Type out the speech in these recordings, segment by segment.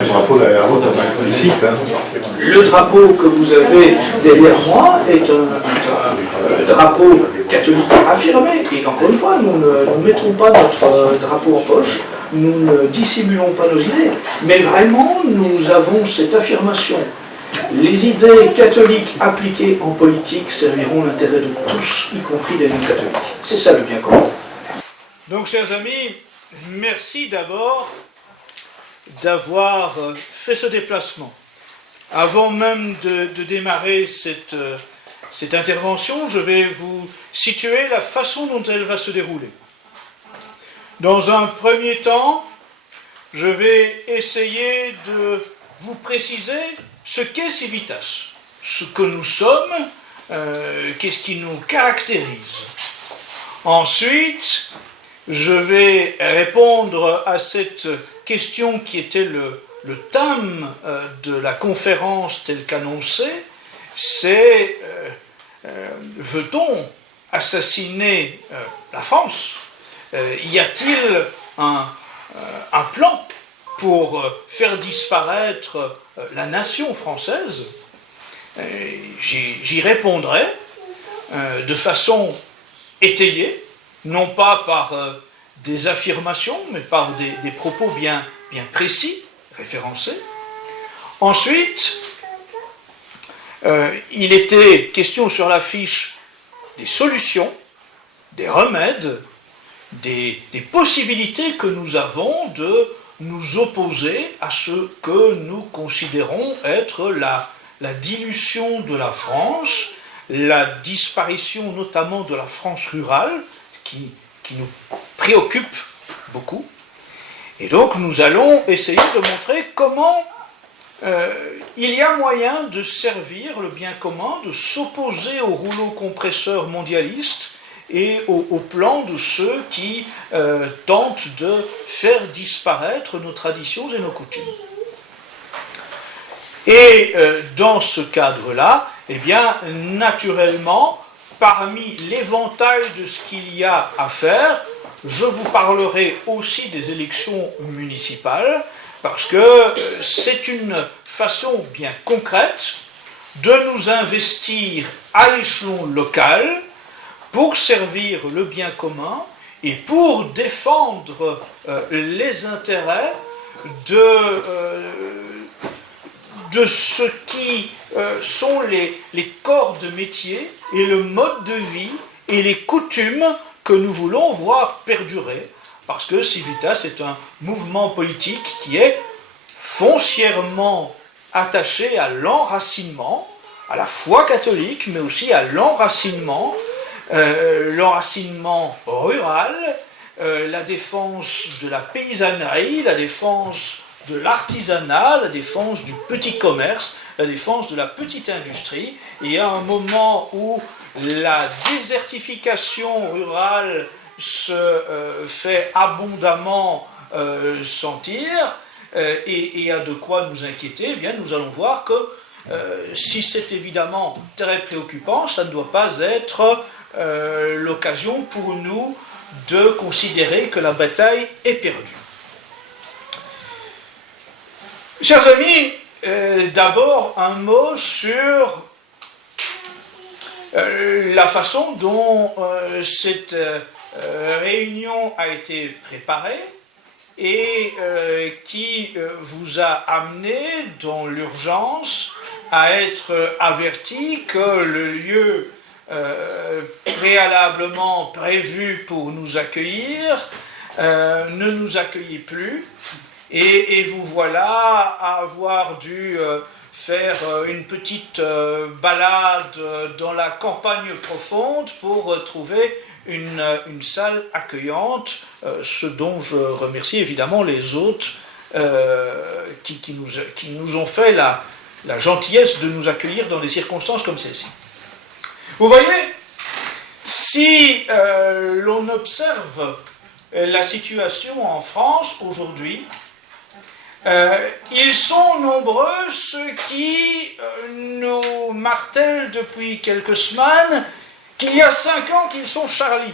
Le drapeau derrière vous, c'est un félicite. Le drapeau que vous avez derrière moi est un drapeau catholique affirmé. Et encore une fois, nous ne mettons pas notre drapeau en poche, nous ne dissimulons pas nos idées, mais vraiment, nous avons cette affirmation. Les idées catholiques appliquées en politique serviront l'intérêt de tous, y compris des non-catholiques. C'est ça le bien commun. Donc, chers amis, merci d'abord d'avoir fait ce déplacement. Avant même de démarrer cette intervention, je vais vous situer la façon dont elle va se dérouler. Dans un premier temps, je vais essayer de vous préciser ce qu'est Civitas, ce que nous sommes, qu'est-ce qui nous caractérise. Ensuite, je vais répondre à cette question qui était le thème de la conférence telle qu'annoncée, c'est veut-on assassiner la France ? Y a-t-il un plan pour faire disparaître la nation française ? J'y répondrai de façon étayée, non pas par des affirmations, mais par des propos bien précis, référencés. Ensuite, il était question sur la fiche des solutions, des remèdes, des possibilités que nous avons de nous opposer à ce que nous considérons être la dilution de la France, la disparition notamment de la France rurale, qui nous préoccupe beaucoup. Et donc nous allons essayer de montrer comment il y a moyen de servir le bien commun, de s'opposer au rouleau compresseur mondialiste et au plan de ceux qui tentent de faire disparaître nos traditions et nos coutumes. Et dans ce cadre-là, eh bien, naturellement, parmi l'éventail de ce qu'il y a à faire, je vous parlerai aussi des élections municipales, parce que c'est une façon bien concrète de nous investir à l'échelon local pour servir le bien commun et pour défendre les intérêts de ce qui sont les corps de métier et le mode de vie et les coutumes que nous voulons voir perdurer, parce que Civitas est un mouvement politique qui est foncièrement attaché à l'enracinement, à la foi catholique, mais aussi à l'enracinement rural, la défense de la paysannerie, la défense de l'artisanat, la défense du petit commerce, la défense de la petite industrie. Et à un moment où la désertification rurale se fait abondamment sentir et a de quoi nous inquiéter, eh bien nous allons voir que si c'est évidemment très préoccupant, ça ne doit pas être l'occasion pour nous de considérer que la bataille est perdue. Chers amis, d'abord un mot sur la façon dont cette réunion a été préparée et qui vous a amené dans l'urgence à être averti que le lieu préalablement prévu pour nous accueillir ne nous accueillait plus et vous voilà à avoir dû faire une petite balade dans la campagne profonde pour trouver une salle accueillante, ce dont je remercie évidemment les hôtes qui nous ont fait la gentillesse de nous accueillir dans des circonstances comme celle-ci. Vous voyez, si l'on observe la situation en France aujourd'hui, ils sont nombreux ceux qui nous martèlent depuis quelques semaines qu'il y a 5 ans qu'ils sont Charlie.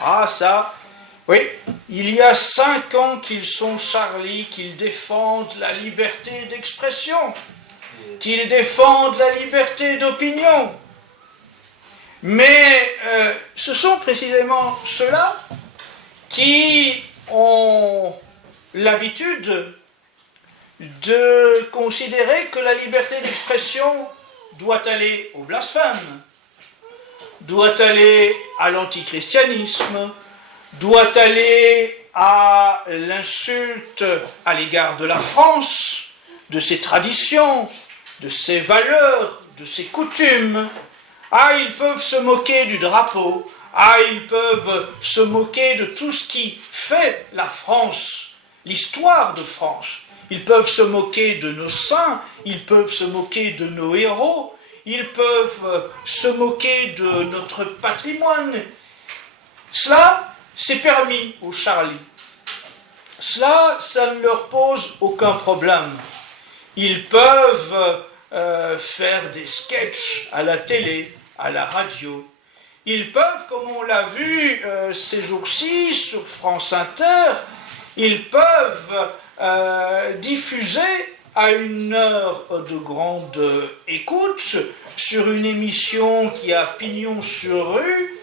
Ah ça, oui, il y a 5 ans qu'ils sont Charlie, qu'ils défendent la liberté d'expression, qu'ils défendent la liberté d'opinion. Mais ce sont précisément ceux-là qui ont l'habitude de considérer que la liberté d'expression doit aller au blasphème, doit aller à l'antichristianisme, doit aller à l'insulte à l'égard de la France, de ses traditions, de ses valeurs, de ses coutumes. Ah, ils peuvent se moquer du drapeau. Ah, ils peuvent se moquer de tout ce qui fait la France, l'histoire de France. Ils peuvent se moquer de nos saints, ils peuvent se moquer de nos héros, ils peuvent se moquer de notre patrimoine. Cela, c'est permis aux Charlie. Cela, ça ne leur pose aucun problème. Ils peuvent faire des sketchs à la télé, à la radio. Ils peuvent, comme on l'a vu ces jours-ci sur France Inter, ils peuvent diffuser à une heure de grande écoute sur une émission qui a pignon sur rue,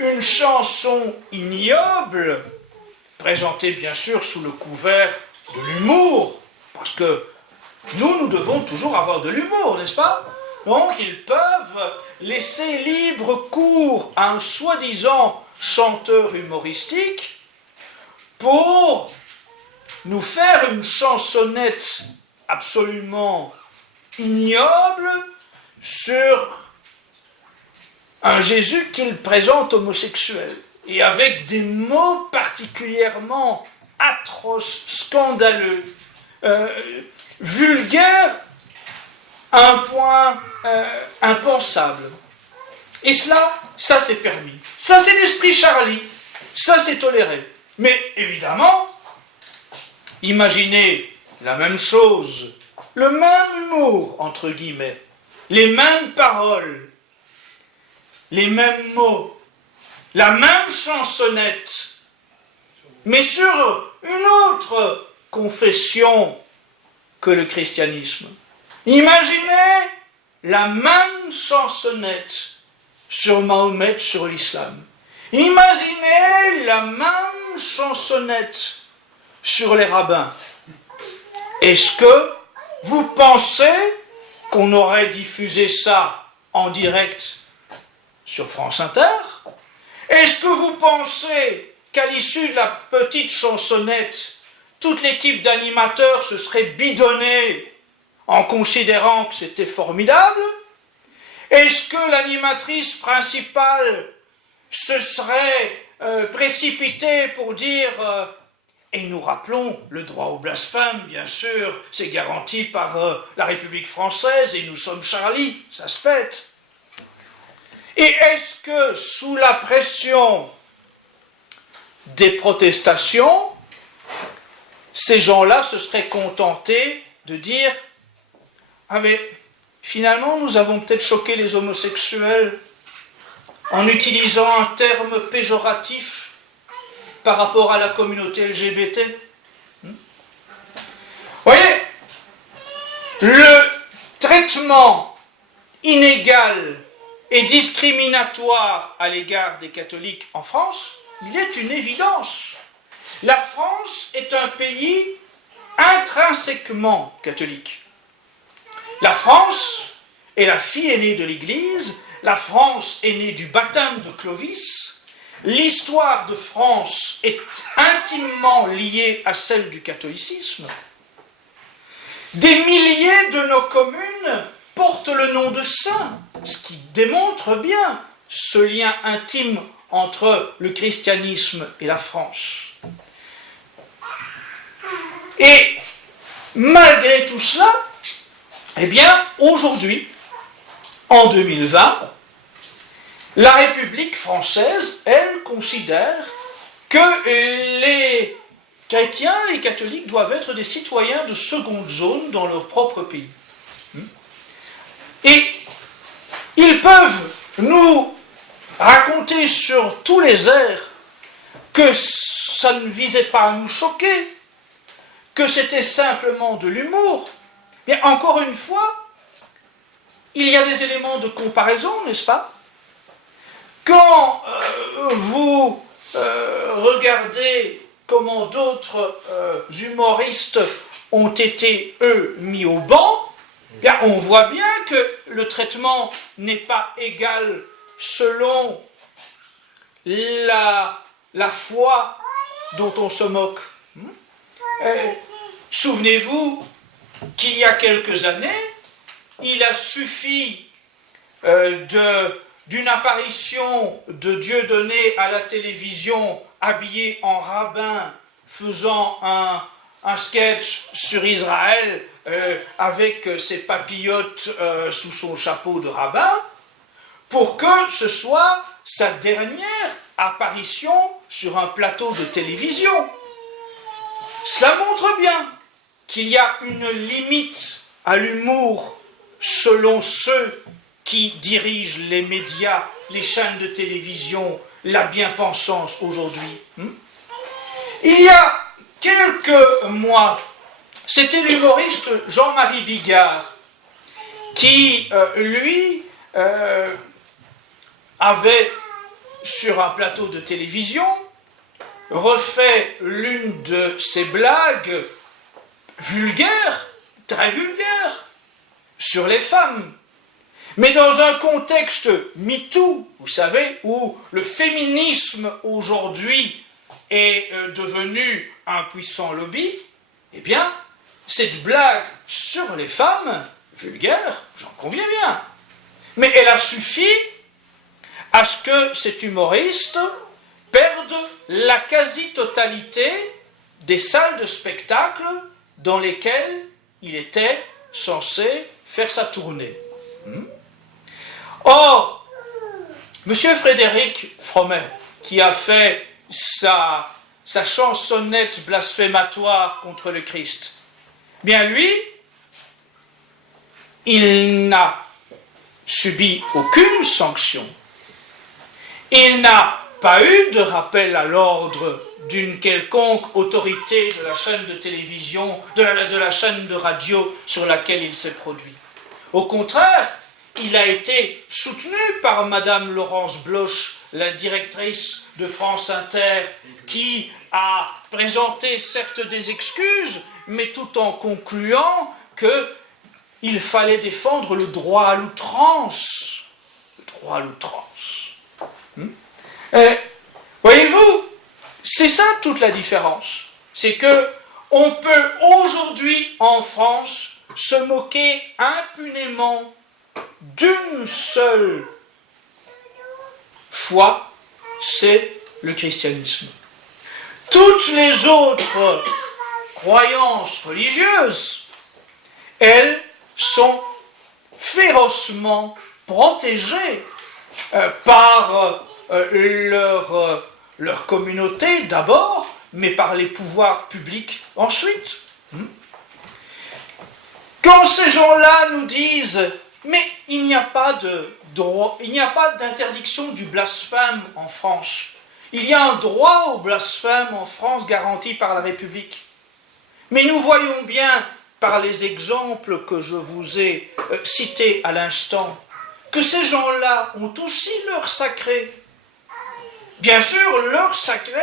une chanson ignoble, présentée bien sûr sous le couvert de l'humour, parce que nous devons toujours avoir de l'humour, n'est-ce pas? Donc ils peuvent laisser libre cours à un soi-disant chanteur humoristique pour nous faire une chansonnette absolument ignoble sur un Jésus qu'il présente homosexuel, et avec des mots particulièrement atroces, scandaleux, vulgaires à un point impensable. Et ça c'est permis. Ça, c'est l'esprit Charlie. Ça, c'est toléré. Mais évidemment, imaginez la même chose, le même humour, entre guillemets, les mêmes paroles, les mêmes mots, la même chansonnette, mais sur une autre confession que le christianisme. Imaginez la même chansonnette sur Mahomet, sur l'islam. Imaginez la même chansonnette sur les rabbins. Est-ce que vous pensez qu'on aurait diffusé ça en direct sur France Inter? Est-ce que vous pensez qu'à l'issue de la petite chansonnette, toute l'équipe d'animateurs se serait bidonnée en considérant que c'était formidable? Est-ce que l'animatrice principale se serait précipitée pour dire et nous rappelons le droit au blasphème, bien sûr, c'est garanti par la République française et nous sommes Charlie, ça se fête. Et est-ce que sous la pression des protestations, ces gens-là se seraient contentés de dire « Ah mais finalement nous avons peut-être choqué les homosexuels en utilisant un terme péjoratif par rapport à la communauté LGBT. » Vous voyez, le traitement inégal et discriminatoire à l'égard des catholiques en France, il est une évidence. La France est un pays intrinsèquement catholique. La France est la fille aînée de l'Église, la France est née du baptême de Clovis, l'histoire de France est intimement liée à celle du catholicisme. Des milliers de nos communes portent le nom de saints, ce qui démontre bien ce lien intime entre le christianisme et la France. Et malgré tout cela, eh bien, aujourd'hui, en 2020, la République française, elle, considère que les chrétiens et les catholiques doivent être des citoyens de seconde zone dans leur propre pays. Et ils peuvent nous raconter sur tous les airs que ça ne visait pas à nous choquer, que c'était simplement de l'humour. Mais encore une fois, il y a des éléments de comparaison, n'est-ce pas? Quand vous regardez comment d'autres humoristes ont été, eux, mis au banc, bien, on voit bien que le traitement n'est pas égal selon la foi dont on se moque. Souvenez-vous qu'il y a quelques années, il a suffi d'une apparition de Dieudonné à la télévision habillé en rabbin, faisant un sketch sur Israël avec ses papillotes sous son chapeau de rabbin, pour que ce soit sa dernière apparition sur un plateau de télévision. Cela montre bien qu'il y a une limite à l'humour selon ceux qui dirigent les médias, les chaînes de télévision, la bien-pensance aujourd'hui. Il y a quelques mois, c'était l'humoriste Jean-Marie Bigard qui, lui, avait, sur un plateau de télévision, refait l'une de ses blagues vulgaires, très vulgaires, sur les femmes. Mais dans un contexte MeToo, vous savez, où le féminisme aujourd'hui est devenu un puissant lobby, eh bien, cette blague sur les femmes, vulgaire, j'en conviens bien, mais elle a suffi à ce que cet humoriste perde la quasi-totalité des salles de spectacle dans lesquelles il était censé faire sa tournée. Or, M. Frédéric Froment, qui a fait sa chansonnette blasphématoire contre le Christ, bien lui, il n'a subi aucune sanction. Il n'a pas eu de rappel à l'ordre d'une quelconque autorité de la chaîne de télévision, de la chaîne de radio sur laquelle il s'est produit. Au contraire, il a été soutenu par Madame Laurence Bloch, la directrice de France Inter, qui a présenté certes des excuses, mais tout en concluant qu'il fallait défendre le droit à l'outrance. Le droit à l'outrance. Voyez-vous, c'est ça toute la différence. C'est que on peut aujourd'hui en France se moquer impunément d'une seule foi, c'est le christianisme. Toutes les autres croyances religieuses, elles sont férocement protégées par leur communauté d'abord, mais par les pouvoirs publics ensuite. Quand ces gens-là nous disent « mais il n'y a pas de droit, il n'y a pas d'interdiction du blasphème en France. Il y a un droit au blasphème en France garanti par la République. » Mais nous voyons bien, par les exemples que je vous ai cités à l'instant, que ces gens-là ont aussi leur sacré. Bien sûr, leur sacré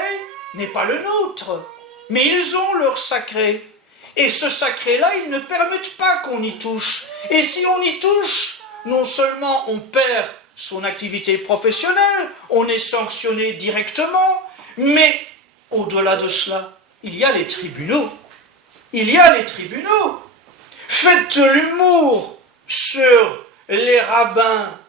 n'est pas le nôtre, mais ils ont leur sacré. Et ce sacré-là, ils ne permettent pas qu'on y touche. Et si on y touche, non seulement on perd son activité professionnelle, on est sanctionné directement, mais au-delà de cela, il y a les tribunaux. Il y a les tribunaux. Faites de l'humour sur les rabbins,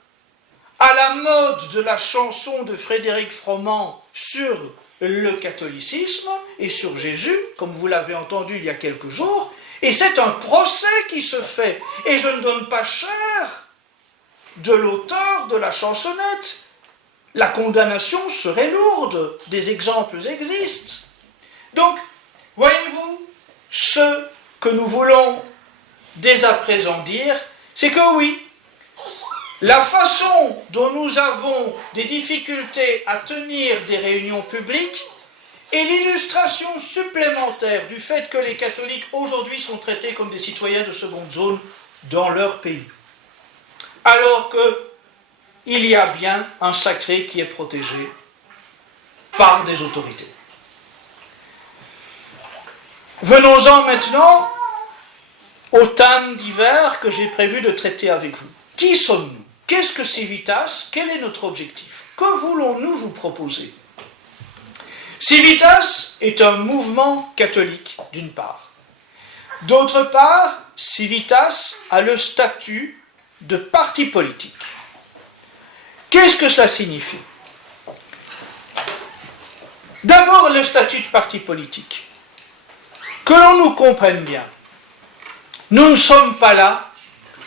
à la mode de la chanson de Frédéric Froment sur le catholicisme et sur Jésus, comme vous l'avez entendu il y a quelques jours, et c'est un procès qui se fait, et je ne donne pas cher de l'auteur de la chansonnette. La condamnation serait lourde, des exemples existent. Donc, voyez-vous, ce que nous voulons dès à présent dire, c'est que oui, la façon dont nous avons des difficultés à tenir des réunions publiques, est l'illustration supplémentaire du fait que les catholiques aujourd'hui sont traités comme des citoyens de seconde zone dans leur pays. Alors qu'il y a bien un sacré qui est protégé par des autorités. Venons-en maintenant au thème divers que j'ai prévu de traiter avec vous. Qui sommes-nous? Qu'est-ce que Civitas? Quel est notre objectif? Que voulons-nous vous proposer? Civitas est un mouvement catholique, d'une part. D'autre part, Civitas a le statut de parti politique. Qu'est-ce que cela signifie? D'abord, le statut de parti politique. Que l'on nous comprenne bien. Nous ne sommes pas là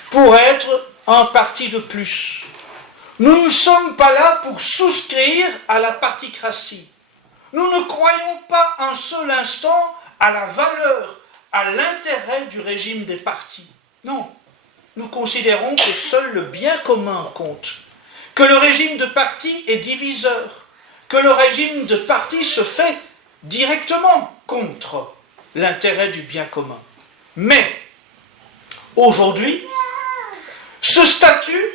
pour être un parti de plus. Nous ne sommes pas là pour souscrire à la particratie. Nous ne croyons pas un seul instant à la valeur, à l'intérêt du régime des partis. Non, nous considérons que seul le bien commun compte, que le régime de parti est diviseur, que le régime de parti se fait directement contre l'intérêt du bien commun. Mais, aujourd'hui, ce statut,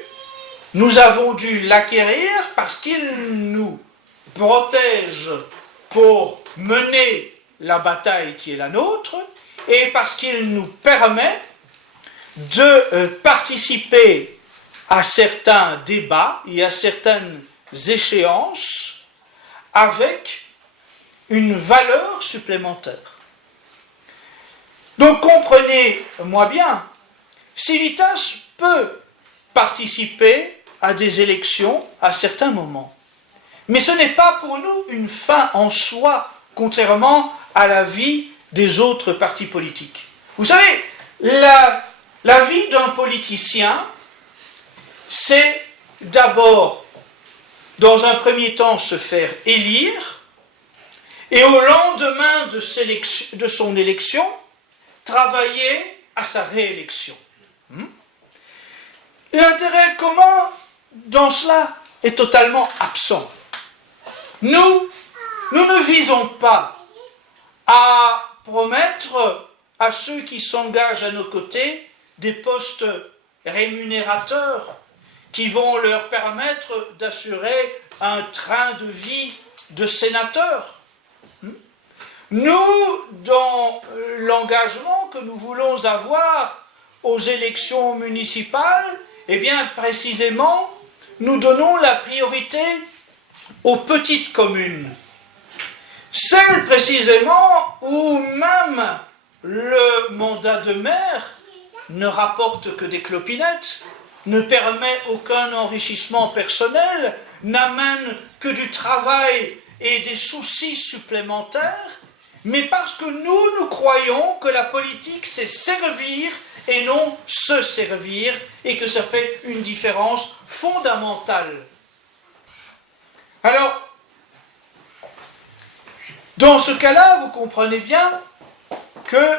nous avons dû l'acquérir parce qu'il nous protège pour mener la bataille qui est la nôtre et parce qu'il nous permet de participer à certains débats et à certaines échéances avec une valeur supplémentaire. Donc comprenez-moi bien, Civitas peut participer à des élections à certains moments. Mais ce n'est pas pour nous une fin en soi, contrairement à la vie des autres partis politiques. Vous savez, la vie d'un politicien, c'est d'abord, dans un premier temps, se faire élire, et au lendemain de son élection, travailler à sa réélection. L'intérêt commun dans cela est totalement absent. Nous ne visons pas à promettre à ceux qui s'engagent à nos côtés des postes rémunérateurs qui vont leur permettre d'assurer un train de vie de sénateur. Nous, dans l'engagement que nous voulons avoir aux élections municipales, eh bien, précisément, nous donnons la priorité aux petites communes. Celles, précisément, où même le mandat de maire ne rapporte que des clopinettes, ne permet aucun enrichissement personnel, n'amène que du travail et des soucis supplémentaires, mais parce que nous croyons que la politique, c'est servir et non se servir, et que ça fait une différence fondamentale. Alors, dans ce cas-là, vous comprenez bien que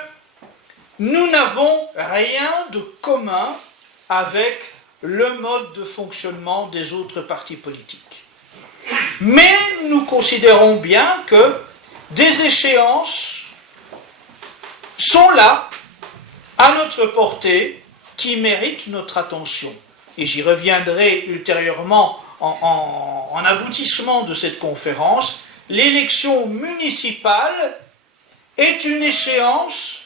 nous n'avons rien de commun avec le mode de fonctionnement des autres partis politiques. Mais nous considérons bien que des échéances sont là, à notre portée, qui méritent notre attention. Et j'y reviendrai ultérieurement en aboutissement de cette conférence. L'élection municipale est une échéance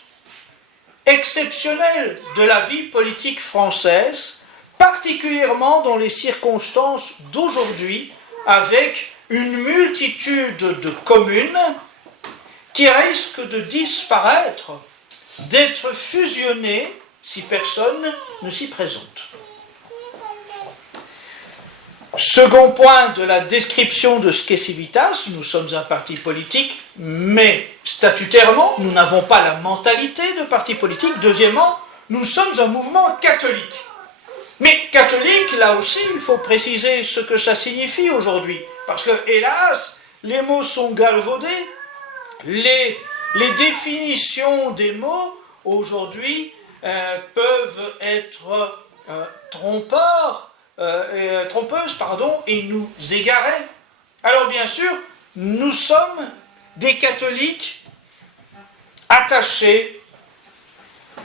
exceptionnelle de la vie politique française, particulièrement dans les circonstances d'aujourd'hui, avec une multitude de communes qui risquent de disparaître, d'être fusionnées si personne ne s'y présente. Second point de la description de ce qu'est Civitas, nous sommes un parti politique, mais statutairement, nous n'avons pas la mentalité de parti politique. Deuxièmement, nous sommes un mouvement catholique. Mais catholique, là aussi, il faut préciser ce que ça signifie aujourd'hui. Parce que, hélas, les mots sont galvaudés, les définitions des mots, aujourd'hui, peuvent être trompeuses, et nous égarer. Alors bien sûr, nous sommes des catholiques attachés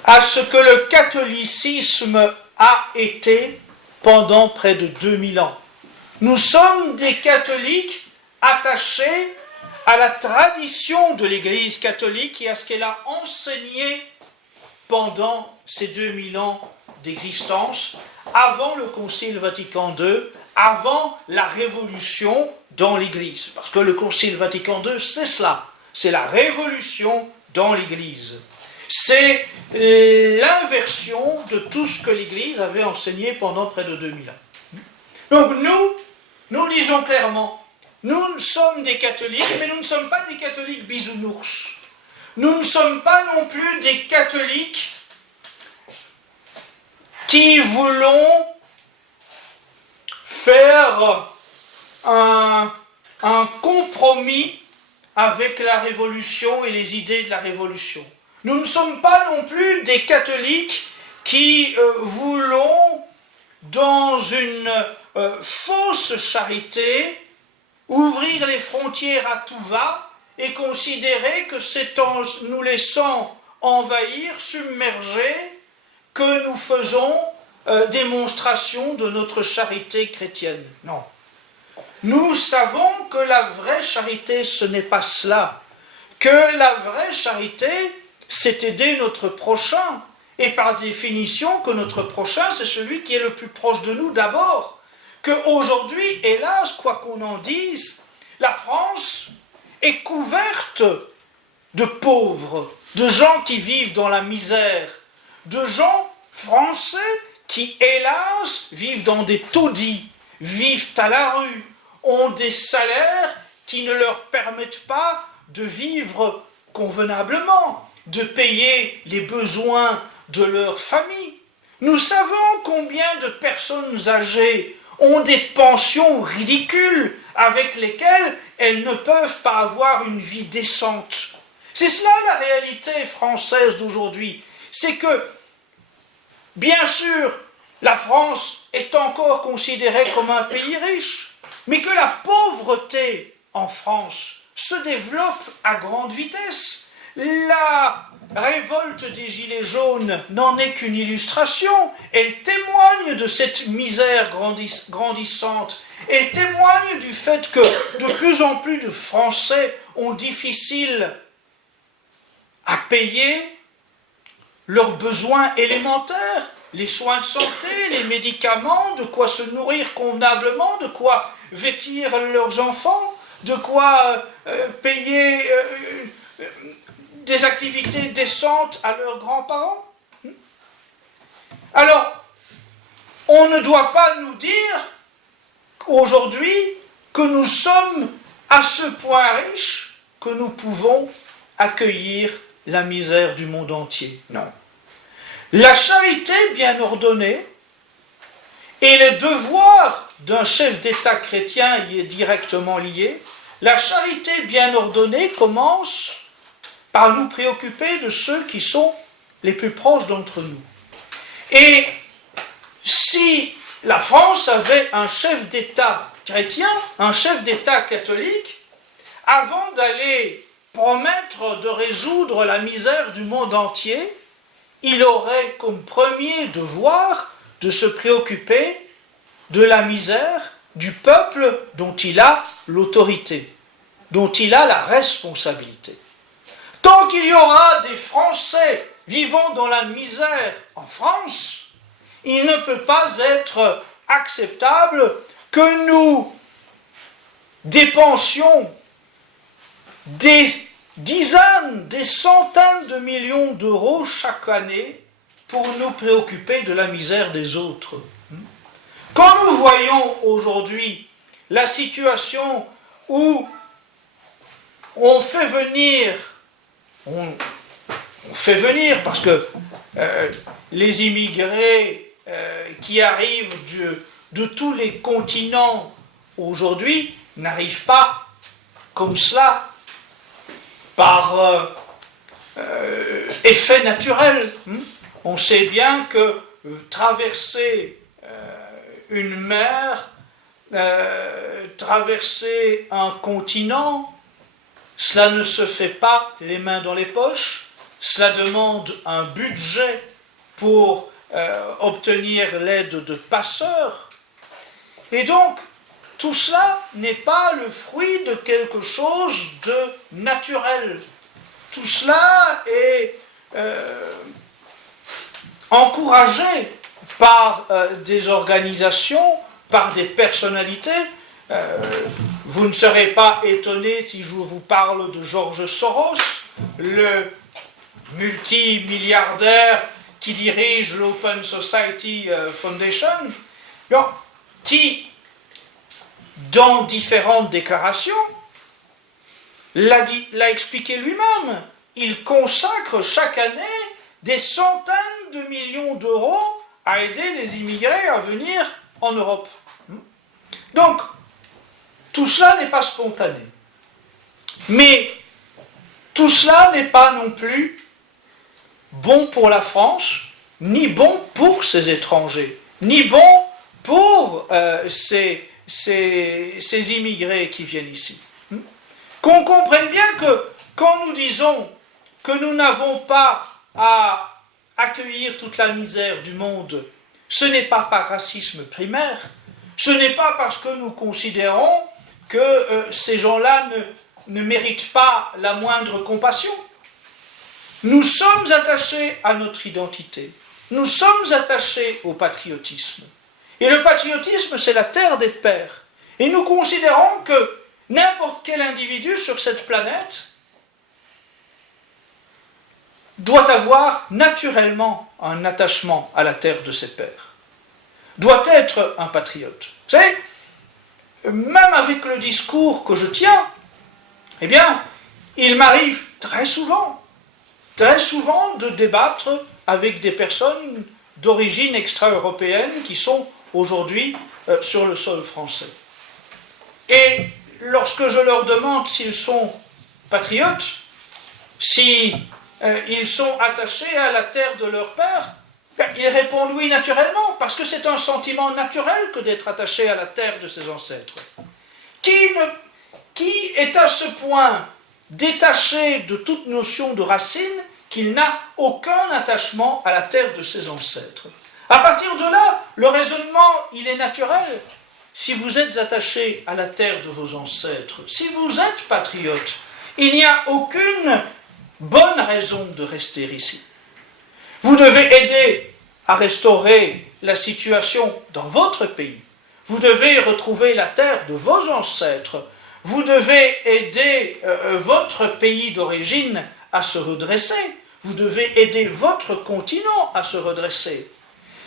à ce que le catholicisme a été pendant près de 2000 ans. Nous sommes des catholiques attachés à la tradition de l'Église catholique et à ce qu'elle a enseigné pendant ces 2000 ans d'existence, avant le Concile Vatican II, avant la révolution dans l'Église. Parce que le Concile Vatican II, c'est cela, c'est la révolution dans l'Église. C'est l'inversion de tout ce que l'Église avait enseigné pendant près de 2000 ans. Donc nous disons clairement, nous sommes des catholiques, mais nous ne sommes pas des catholiques bisounours. Nous ne sommes pas non plus des catholiques qui voulons faire un compromis avec la Révolution et les idées de la Révolution. Nous ne sommes pas non plus des catholiques qui voulons, dans une fausse charité, ouvrir les frontières à tout va et considérer que c'est en nous laissant envahir, submerger, que nous faisons démonstration de notre charité chrétienne. Non. Nous savons que la vraie charité, ce n'est pas cela. Que la vraie charité, c'est aider notre prochain. Et par définition, que notre prochain, c'est celui qui est le plus proche de nous d'abord. Qu'aujourd'hui, hélas, quoi qu'on en dise, la France est couverte de pauvres, de gens qui vivent dans la misère, de gens français qui, hélas, vivent dans des taudis, vivent à la rue, ont des salaires qui ne leur permettent pas de vivre convenablement, de payer les besoins de leur famille. Nous savons combien de personnes âgées ont des pensions ridicules avec lesquelles elles ne peuvent pas avoir une vie décente. C'est cela la réalité française d'aujourd'hui. C'est que, bien sûr, la France est encore considérée comme un pays riche, mais que la pauvreté en France se développe à grande vitesse. La révolte des Gilets jaunes n'en est qu'une illustration. Elle témoigne de cette misère grandissante. Elle témoigne du fait que de plus en plus de Français ont difficile à payer leurs besoins élémentaires, les soins de santé, les médicaments, de quoi se nourrir convenablement, de quoi vêtir leurs enfants, de quoi payer des activités décentes à leurs grands-parents. Alors, on ne doit pas nous dire aujourd'hui que nous sommes à ce point riches que nous pouvons accueillir la misère du monde entier. Non. La charité bien ordonnée et le devoir d'un chef d'État chrétien y est directement lié. La charité bien ordonnée commence par nous préoccuper de ceux qui sont les plus proches d'entre nous. Et si la France avait un chef d'État chrétien, un chef d'État catholique, avant d'aller promettre de résoudre la misère du monde entier, il aurait comme premier devoir de se préoccuper de la misère du peuple dont il a l'autorité, dont il a la responsabilité. Tant qu'il y aura des Français vivant dans la misère en France, il ne peut pas être acceptable que nous dépensions des dizaines, des centaines de millions d'euros chaque année pour nous préoccuper de la misère des autres. Quand nous voyons aujourd'hui la situation où on fait venir parce que les immigrés qui arrivent de tous les continents aujourd'hui n'arrivent pas comme cela par effet naturel. On sait bien que traverser une mer, traverser un continent, cela ne se fait pas les mains dans les poches, cela demande un budget pour obtenir l'aide de passeurs. Et donc, tout cela n'est pas le fruit de quelque chose de naturel. Tout cela est encouragé par des organisations, par des personnalités. Vous ne serez pas étonné si je vous parle de George Soros, le multimilliardaire qui dirige l'Open Society Foundation, qui, dans différentes déclarations, l'a expliqué lui-même. Il consacre chaque année des centaines de millions d'euros à aider les immigrés à venir en Europe. Donc, tout cela n'est pas spontané. Mais tout cela n'est pas non plus bon pour la France, ni bon pour ces étrangers, ni bon pour ces immigrés qui viennent ici. Qu'on comprenne bien que quand nous disons que nous n'avons pas à accueillir toute la misère du monde, ce n'est pas par racisme primaire, ce n'est pas parce que nous considérons que ces gens-là ne méritent pas la moindre compassion. Nous sommes attachés à notre identité, nous sommes attachés au patriotisme. Et le patriotisme, c'est la terre des pères. Et nous considérons que n'importe quel individu sur cette planète doit avoir naturellement un attachement à la terre de ses pères, doit être un patriote. Vous savez, même avec le discours que je tiens, eh bien, il m'arrive très souvent de débattre avec des personnes d'origine extra-européenne qui sont aujourd'hui sur le sol français. Et lorsque je leur demande s'ils sont patriotes, s'ils sont attachés à la terre de leur père, ils répondent oui naturellement, parce que c'est un sentiment naturel que d'être attaché à la terre de ses ancêtres. Qui est à ce point détaché de toute notion de racine qu'il n'a aucun attachement à la terre de ses ancêtres. À partir de là, le raisonnement, il est naturel. Si vous êtes attaché à la terre de vos ancêtres, si vous êtes patriote, il n'y a aucune bonne raison de rester ici. Vous devez aider à restaurer la situation dans votre pays. Vous devez retrouver la terre de vos ancêtres. Vous devez aider votre pays d'origine à se redresser. Vous devez aider votre continent à se redresser.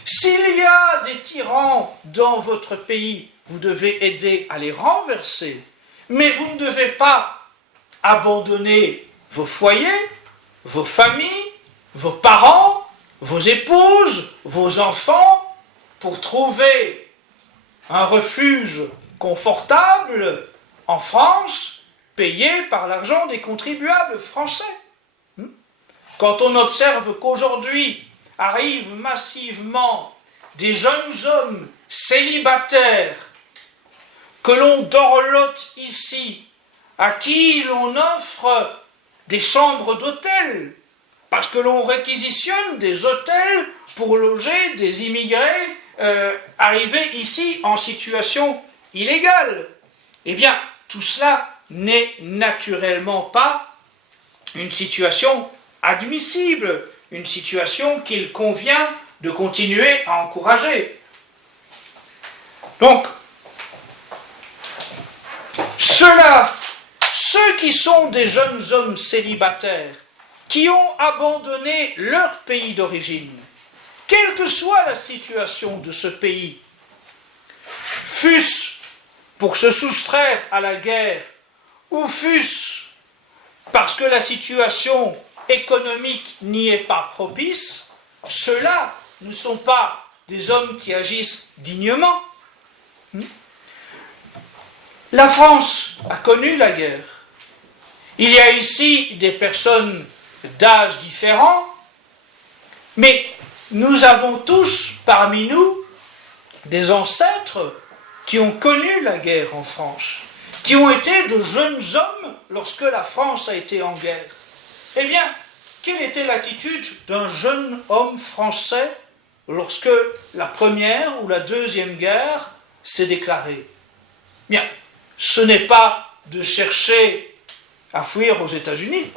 S'il y a des tyrans dans votre pays, vous devez aider à les renverser. Mais vous ne devez pas abandonner vos foyers, vos familles, vos parents, vos épouses, vos enfants, pour trouver un refuge confortable en France, payé par l'argent des contribuables français. Quand on observe qu'aujourd'hui arrivent massivement des jeunes hommes célibataires que l'on dorlote ici, à qui l'on offre des chambres d'hôtel, parce que l'on réquisitionne des hôtels pour loger des immigrés arrivés ici en situation illégale. Eh bien, tout cela n'est naturellement pas une situation admissible, une situation qu'il convient de continuer à encourager. Donc, ceux qui sont des jeunes hommes célibataires, qui ont abandonné leur pays d'origine, quelle que soit la situation de ce pays, fût-ce pour se soustraire à la guerre, ou fût-ce parce que la situation économique n'y est pas propice, ceux-là ne sont pas des hommes qui agissent dignement. La France a connu la guerre. Il y a ici des personnes d'âges différents, mais nous avons tous parmi nous des ancêtres qui ont connu la guerre en France, qui ont été de jeunes hommes lorsque la France a été en guerre. Eh bien, quelle était l'attitude d'un jeune homme français lorsque la première ou la deuxième guerre s'est déclarée? Bien, ce n'est pas de chercher à fuir aux États-Unis,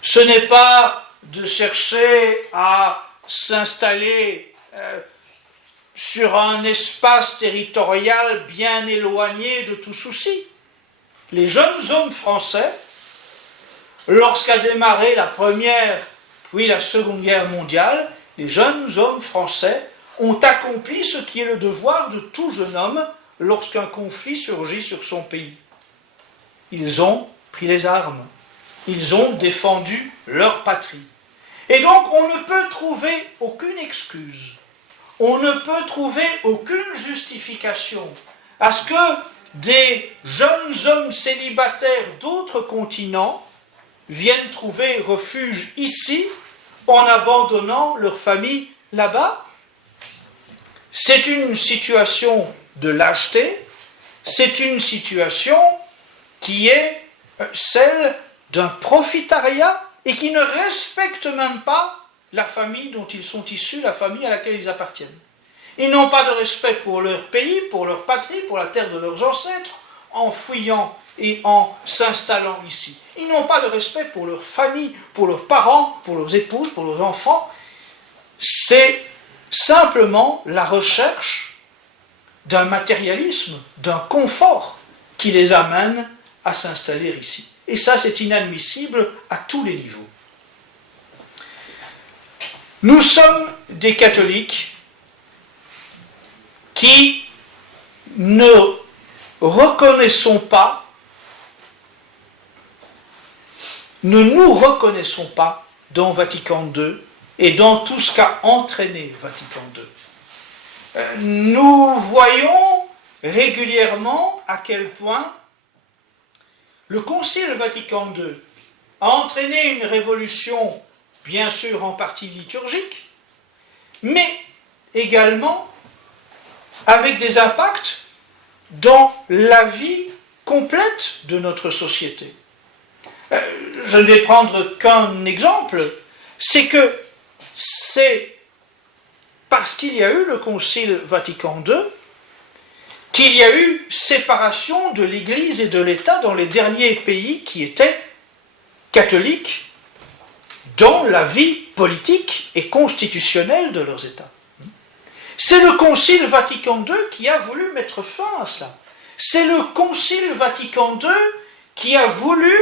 ce n'est pas de chercher à s'installer sur un espace territorial bien éloigné de tout souci. Les jeunes hommes français, lorsqu'a démarré la Première puis la Seconde Guerre mondiale, les jeunes hommes français ont accompli ce qui est le devoir de tout jeune homme lorsqu'un conflit surgit sur son pays. Ils ont pris les armes, ils ont défendu leur patrie. Et donc on ne peut trouver aucune excuse, on ne peut trouver aucune justification à ce que des jeunes hommes célibataires d'autres continents viennent trouver refuge ici en abandonnant leur famille là-bas. C'est une situation de lâcheté, c'est une situation qui est celle d'un profitariat et qui ne respecte même pas la famille dont ils sont issus, la famille à laquelle ils appartiennent. Ils n'ont pas de respect pour leur pays, pour leur patrie, pour la terre de leurs ancêtres, en fuyant et en s'installant ici. Ils n'ont pas de respect pour leur famille, pour leurs parents, pour leurs épouses, pour leurs enfants. C'est simplement la recherche d'un matérialisme, d'un confort qui les amène à s'installer ici. Et ça, c'est inadmissible à tous les niveaux. Nous sommes des catholiques qui ne nous reconnaissons pas dans Vatican II et dans tout ce qu'a entraîné Vatican II. Nous voyons régulièrement à quel point le Concile Vatican II a entraîné une révolution, bien sûr en partie liturgique, mais également avec des impacts dans la vie complète de notre société. Je ne vais prendre qu'un exemple, c'est que c'est parce qu'il y a eu le Concile Vatican II qu'il y a eu séparation de l'Église et de l'État dans les derniers pays qui étaient catholiques dans la vie politique et constitutionnelle de leurs États. C'est le Concile Vatican II qui a voulu mettre fin à cela. C'est le Concile Vatican II qui a voulu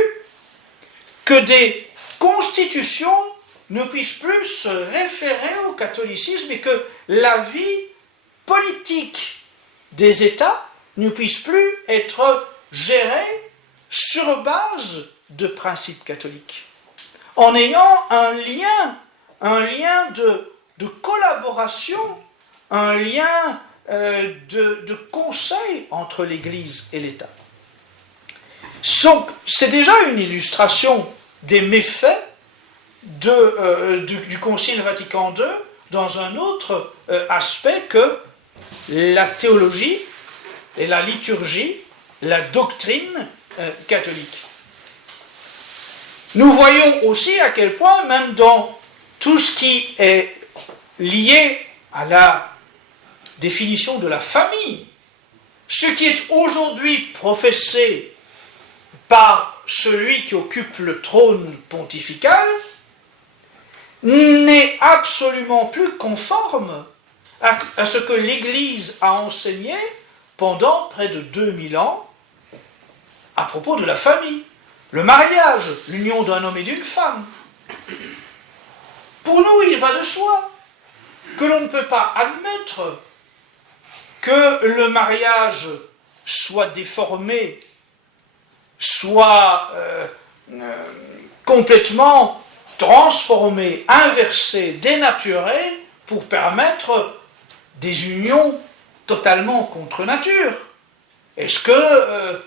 que des constitutions ne puissent plus se référer au catholicisme et que la vie politique des États ne puisse plus être gérée sur base de principes catholiques. En ayant un lien de collaboration, un lien de conseil entre l'Église et l'État. C'est déjà une illustration des méfaits du Concile Vatican II dans un autre aspect que la théologie et la liturgie, la doctrine catholique. Nous voyons aussi à quel point, même dans tout ce qui est lié à la définition de la famille, ce qui est aujourd'hui professé par celui qui occupe le trône pontifical n'est absolument plus conforme à ce que l'Église a enseigné pendant près de 2000 ans à propos de la famille, le mariage, l'union d'un homme et d'une femme. Pour nous, il va de soi que l'on ne peut pas admettre que le mariage soit déformé, soit complètement transformé, inversé, dénaturé pour permettre des unions totalement contre nature. Est-ce que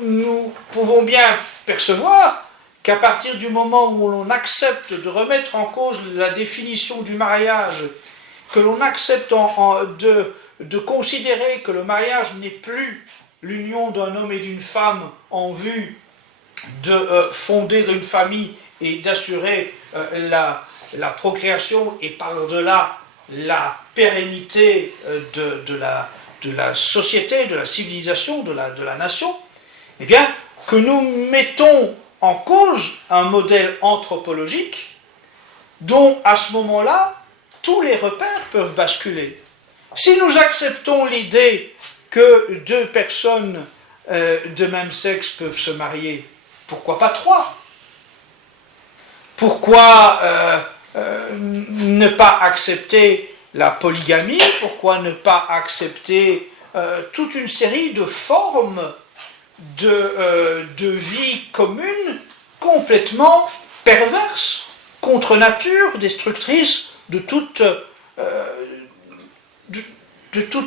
nous pouvons bien percevoir qu'à partir du moment où l'on accepte de remettre en cause la définition du mariage, que l'on accepte de considérer que le mariage n'est plus l'union d'un homme et d'une femme en vue de fonder une famille et d'assurer la procréation et par-delà la pérennité de la société, de la civilisation, de la nation, eh bien, que nous mettons en cause un modèle anthropologique dont, à ce moment-là, tous les repères peuvent basculer. Si nous acceptons l'idée que deux personnes de même sexe peuvent se marier, pourquoi pas trois? Pourquoi ne pas accepter la polygamie? Pourquoi ne pas accepter toute une série de formes de vie commune complètement perverses, contre nature, destructrices de tout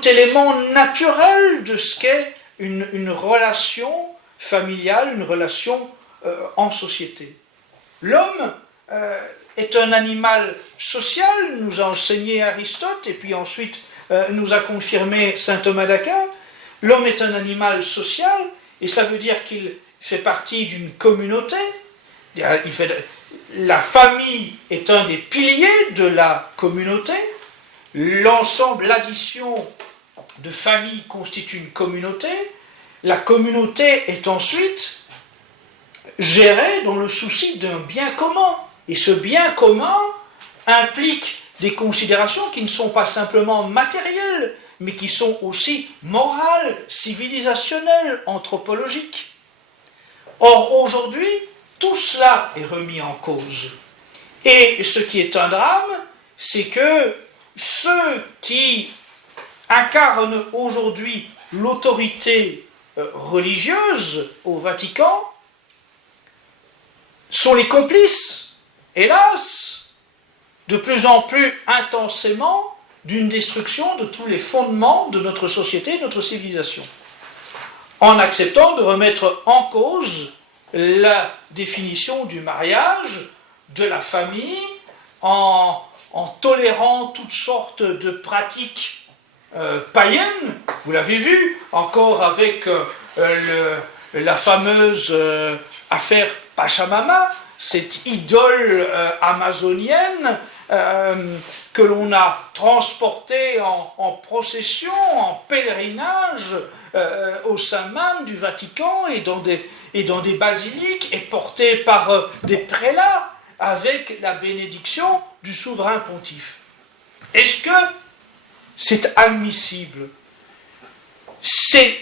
élément naturel de ce qu'est une relation familiale, une relation en société. L'homme est un animal social, nous a enseigné Aristote, et puis ensuite nous a confirmé saint Thomas d'Aquin. L'homme est un animal social, et cela veut dire qu'il fait partie d'une communauté. La famille est un des piliers de la communauté. L'ensemble, l'addition de familles constitue une communauté. La communauté est ensuite gérée dans le souci d'un bien commun. Et ce bien commun implique des considérations qui ne sont pas simplement matérielles, mais qui sont aussi morales, civilisationnelles, anthropologiques. Or, aujourd'hui, tout cela est remis en cause. Et ce qui est un drame, c'est que ceux qui incarnent aujourd'hui l'autorité religieuse au Vatican sont les complices, hélas, de plus en plus intensément d'une destruction de tous les fondements de notre société, de notre civilisation, en acceptant de remettre en cause la définition du mariage, de la famille, en tolérant toutes sortes de pratiques païennes. Vous l'avez vu, encore avec la fameuse affaire Pachamama, cette idole amazonienne que l'on a transportée en procession, en pèlerinage au sein même du Vatican et dans des basiliques et portée par des prélats avec la bénédiction du souverain pontife. Est-ce que c'est admissible? C'est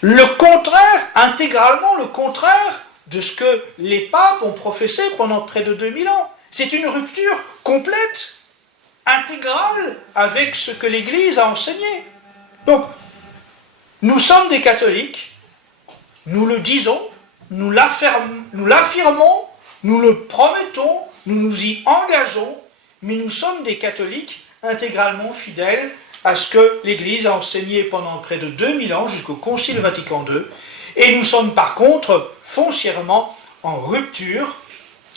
le contraire, intégralement le contraire de ce que les papes ont professé pendant près de 2000 ans. C'est une rupture complète, intégrale, avec ce que l'Église a enseigné. Donc, nous sommes des catholiques, nous le disons, nous l'affirmons, nous le promettons, nous nous y engageons, mais nous sommes des catholiques intégralement fidèles à ce que l'Église a enseigné pendant près de 2000 ans, jusqu'au Concile Vatican II, et nous sommes par contre foncièrement en rupture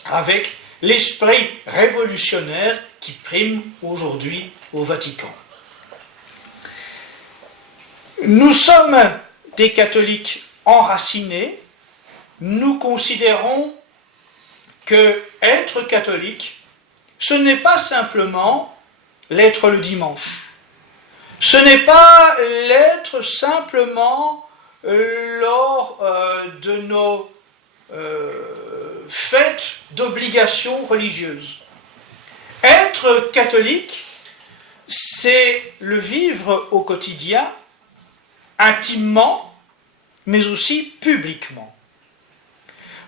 avec l'esprit révolutionnaire qui prime aujourd'hui au Vatican. Nous sommes des catholiques enracinés, nous considérons que être catholique, ce n'est pas simplement l'être le dimanche. Ce n'est pas l'être simplement lors de nos fêtes d'obligations religieuses. Être catholique, c'est le vivre au quotidien, intimement, mais aussi publiquement.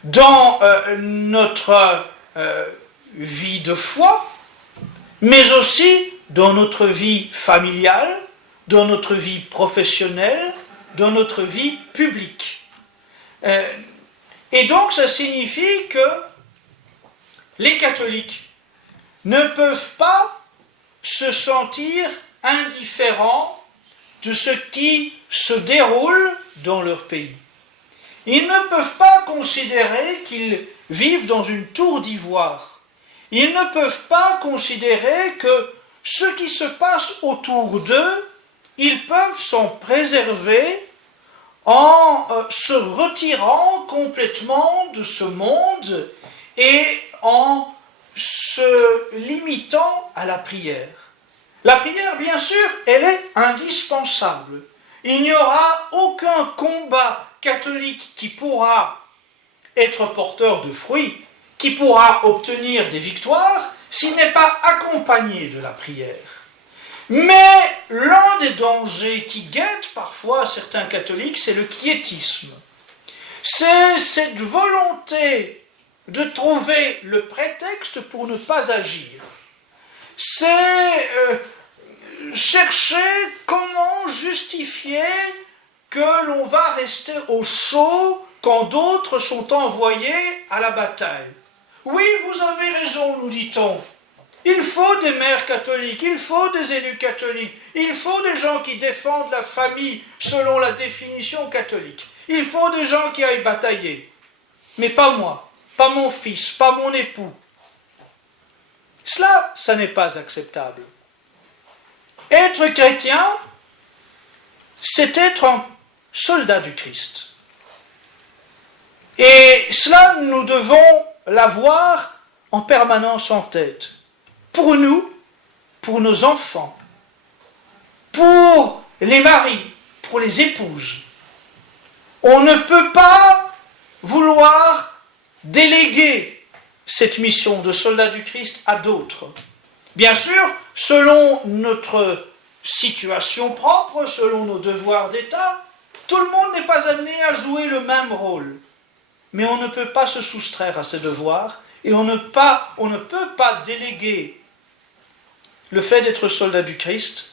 Dans notre vie de foi, mais aussi dans notre vie familiale, dans notre vie professionnelle, dans notre vie publique. Et donc ça signifie que les catholiques ne peuvent pas se sentir indifférents de ce qui se déroule dans leur pays. Ils ne peuvent pas considérer qu'ils vivent dans une tour d'ivoire. Ils ne peuvent pas considérer que ce qui se passe autour d'eux, ils peuvent s'en préserver en se retirant complètement de ce monde et en se limitant à la prière. La prière, bien sûr, elle est indispensable. Il n'y aura aucun combat catholique qui pourra être porteur de fruits, qui pourra obtenir des victoires, s'il n'est pas accompagné de la prière. Mais l'un des dangers qui guettent parfois certains catholiques, c'est le quiétisme. C'est cette volonté de trouver le prétexte pour ne pas agir. C'est chercher comment justifier que l'on va rester au chaud quand d'autres sont envoyés à la bataille. Oui, vous avez raison, nous dit-on. Il faut des mères catholiques, il faut des élus catholiques, il faut des gens qui défendent la famille selon la définition catholique. Il faut des gens qui aillent batailler. Mais pas moi, pas mon fils, pas mon époux. Cela, ça n'est pas acceptable. Être chrétien, c'est être un soldat du Christ. Et cela, nous devons l'avoir en permanence en tête. Pour nous, pour nos enfants, pour les maris, pour les épouses. On ne peut pas vouloir déléguer cette mission de soldat du Christ à d'autres. Bien sûr, selon notre situation propre, selon nos devoirs d'État, tout le monde n'est pas amené à jouer le même rôle. Mais on ne peut pas se soustraire à ces devoirs et on ne peut pas déléguer le fait d'être soldat du Christ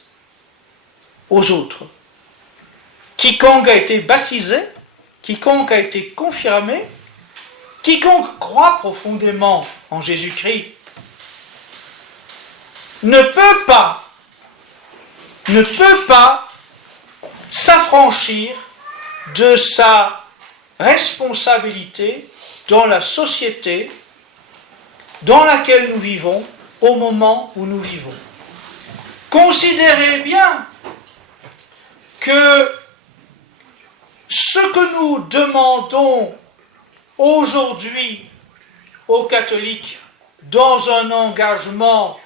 aux autres. Quiconque a été baptisé, quiconque a été confirmé, quiconque croit profondément en Jésus-Christ ne peut pas s'affranchir de sa responsabilité dans la société dans laquelle nous vivons au moment où nous vivons. Considérez bien que ce que nous demandons aujourd'hui aux catholiques dans un engagement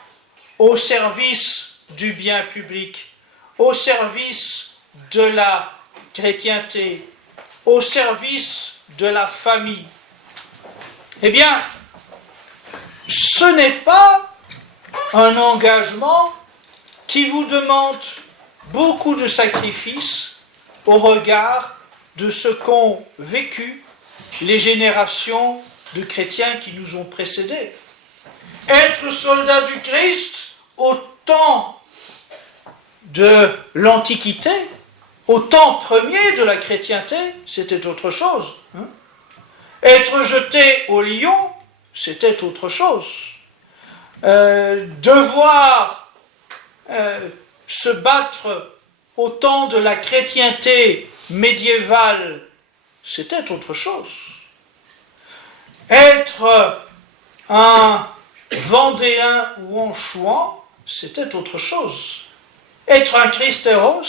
au service du bien public, au service de la chrétienté, au service de la famille, eh bien, ce n'est pas un engagement qui vous demande beaucoup de sacrifices au regard de ce qu'ont vécu les générations de chrétiens qui nous ont précédés. Être soldat du Christ au temps de l'Antiquité, au temps premier de la chrétienté, c'était autre chose. Être jeté au lion, c'était autre chose. Devoir se battre au temps de la chrétienté médiévale, c'était autre chose. Être un Vendéen ou un Chouan, c'était autre chose. Être un Christéros,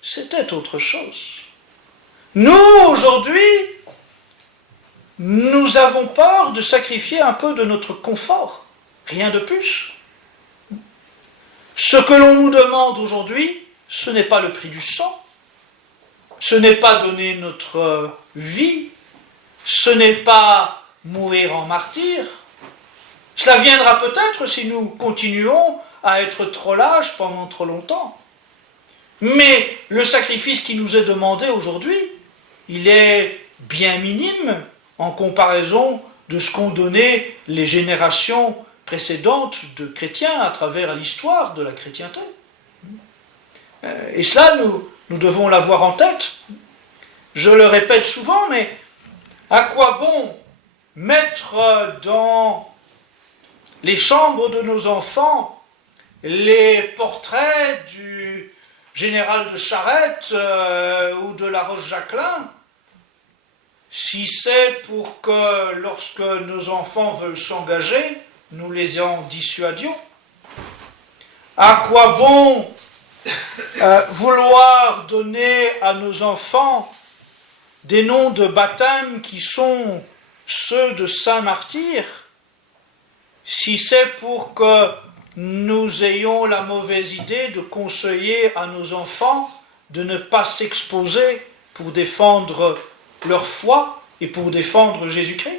c'était autre chose. Nous, aujourd'hui, nous avons peur de sacrifier un peu de notre confort. Rien de plus. Ce que l'on nous demande aujourd'hui, ce n'est pas le prix du sang. Ce n'est pas donner notre vie. Ce n'est pas mourir en martyr. Cela viendra peut-être si nous continuons à être trop lâches pendant trop longtemps. Mais le sacrifice qui nous est demandé aujourd'hui, il est bien minime en comparaison de ce qu'ont donné les générations précédentes de chrétiens à travers l'histoire de la chrétienté. Et cela, nous devons l'avoir en tête. Je le répète souvent, mais à quoi bon mettre dans les chambres de nos enfants les portraits du général de Charette ou de la Roche-Jacquelin, si c'est pour que lorsque nos enfants veulent s'engager, nous les en dissuadions? À quoi bon vouloir donner à nos enfants des noms de baptême qui sont ceux de saints martyrs, si c'est pour que nous ayons la mauvaise idée de conseiller à nos enfants de ne pas s'exposer pour défendre leur foi et pour défendre Jésus-Christ?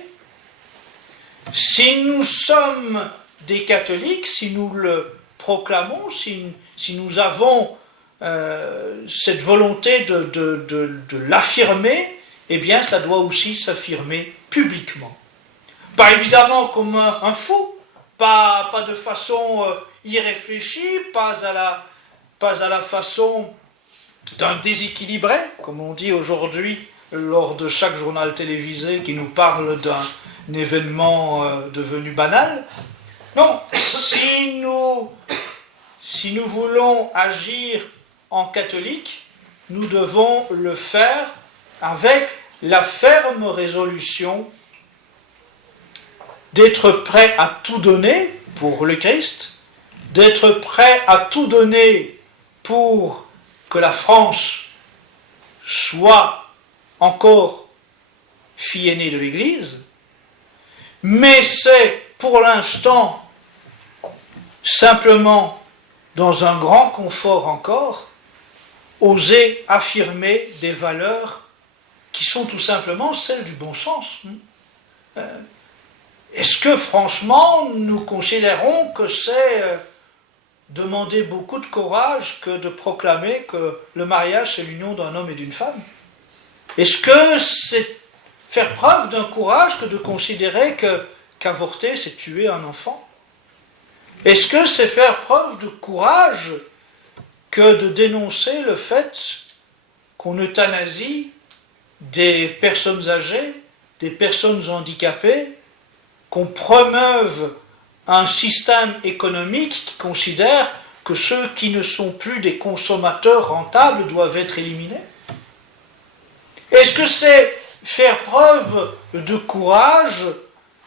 Si nous sommes des catholiques, si nous le proclamons, si nous avons cette volonté de l'affirmer, eh bien cela doit aussi s'affirmer publiquement. Pas évidemment comme un fou, pas de façon irréfléchie, pas à la façon d'un déséquilibré, comme on dit aujourd'hui lors de chaque journal télévisé qui nous parle d'un événement devenu banal. Non, si nous voulons agir en catholique, nous devons le faire avec la ferme résolution d'être prêt à tout donner pour le Christ, d'être prêt à tout donner pour que la France soit encore fille aînée de l'Église, mais c'est pour l'instant simplement, dans un grand confort encore, oser affirmer des valeurs qui sont tout simplement celles du bon sens. Est-ce que franchement nous considérons que c'est demander beaucoup de courage que de proclamer que le mariage c'est l'union d'un homme et d'une femme? Est-ce que c'est faire preuve d'un courage que de considérer qu'avorter c'est tuer un enfant? Est-ce que c'est faire preuve de courage que de dénoncer le fait qu'on euthanasie des personnes âgées, des personnes handicapées, qu'on promeuve un système économique qui considère que ceux qui ne sont plus des consommateurs rentables doivent être éliminés? Est-ce que c'est faire preuve de courage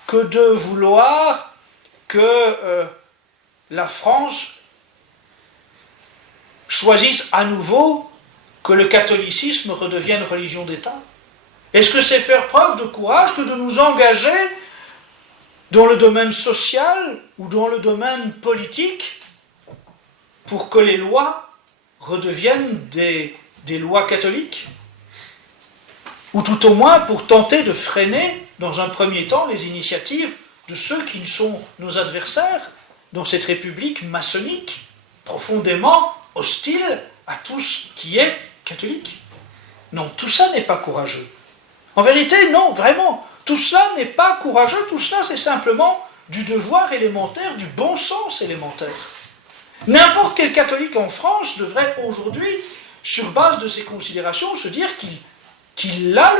que de vouloir que la France choisisse à nouveau que le catholicisme redevienne religion d'État? Est-ce que c'est faire preuve de courage que de nous engager dans le domaine social ou dans le domaine politique pour que les lois redeviennent des lois catholiques? Ou tout au moins pour tenter de freiner, dans un premier temps, les initiatives de ceux qui sont nos adversaires dans cette république maçonnique, profondément hostile à tout ce qui est catholique? Non, tout ça n'est pas courageux. En vérité, non, vraiment, tout cela n'est pas courageux, tout cela c'est simplement du devoir élémentaire, du bon sens élémentaire. N'importe quel catholique en France devrait aujourd'hui, sur base de ces considérations, se dire qu'il a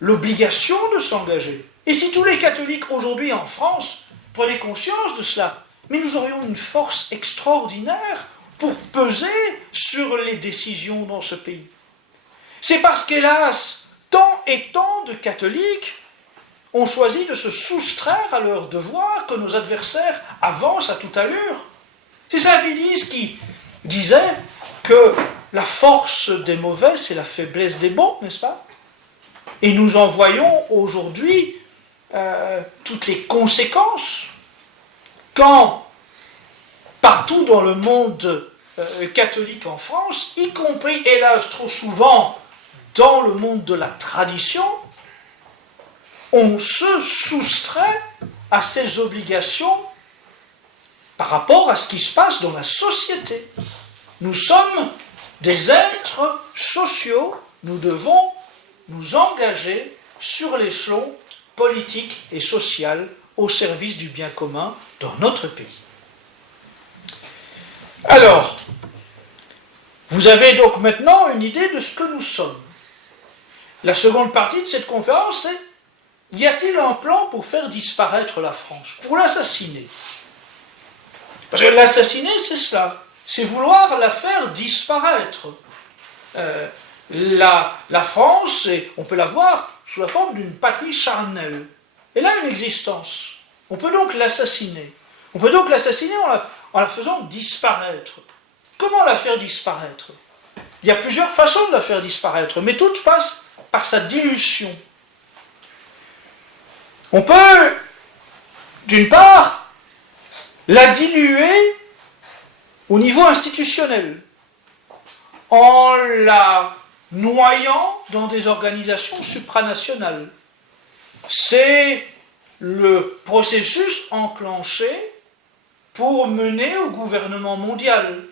l'obligation de s'engager. Et si tous les catholiques aujourd'hui en France prenaient conscience de cela, mais nous aurions une force extraordinaire pour peser sur les décisions dans ce pays. C'est parce qu'hélas, tant et tant de catholiques ont choisi de se soustraire à leurs devoirs que nos adversaires avancent à toute allure. C'est Saint-Pédis qui disait que la force des mauvais, c'est la faiblesse des bons, n'est-ce pas? Et nous en voyons aujourd'hui toutes les conséquences quand, partout dans le monde catholique en France, y compris, hélas, trop souvent dans le monde de la tradition, on se soustrait à ses obligations par rapport à ce qui se passe dans la société. Nous sommes des êtres sociaux, nous devons nous engager sur l'échelon politique et social au service du bien commun dans notre pays. Alors, vous avez donc maintenant une idée de ce que nous sommes. La seconde partie de cette conférence, c'est: y a-t-il un plan pour faire disparaître la France, pour l'assassiner? Parce que l'assassiner, c'est cela, c'est vouloir la faire disparaître. La France, on peut la voir sous la forme d'une patrie charnelle. Elle a une existence. On peut donc l'assassiner. On peut donc l'assassiner en la faisant disparaître. Comment la faire disparaître? Il y a plusieurs façons de la faire disparaître, mais toutes passent par sa dilution. On peut, d'une part, la diluer au niveau institutionnel, en la noyant dans des organisations supranationales. C'est le processus enclenché pour mener au gouvernement mondial,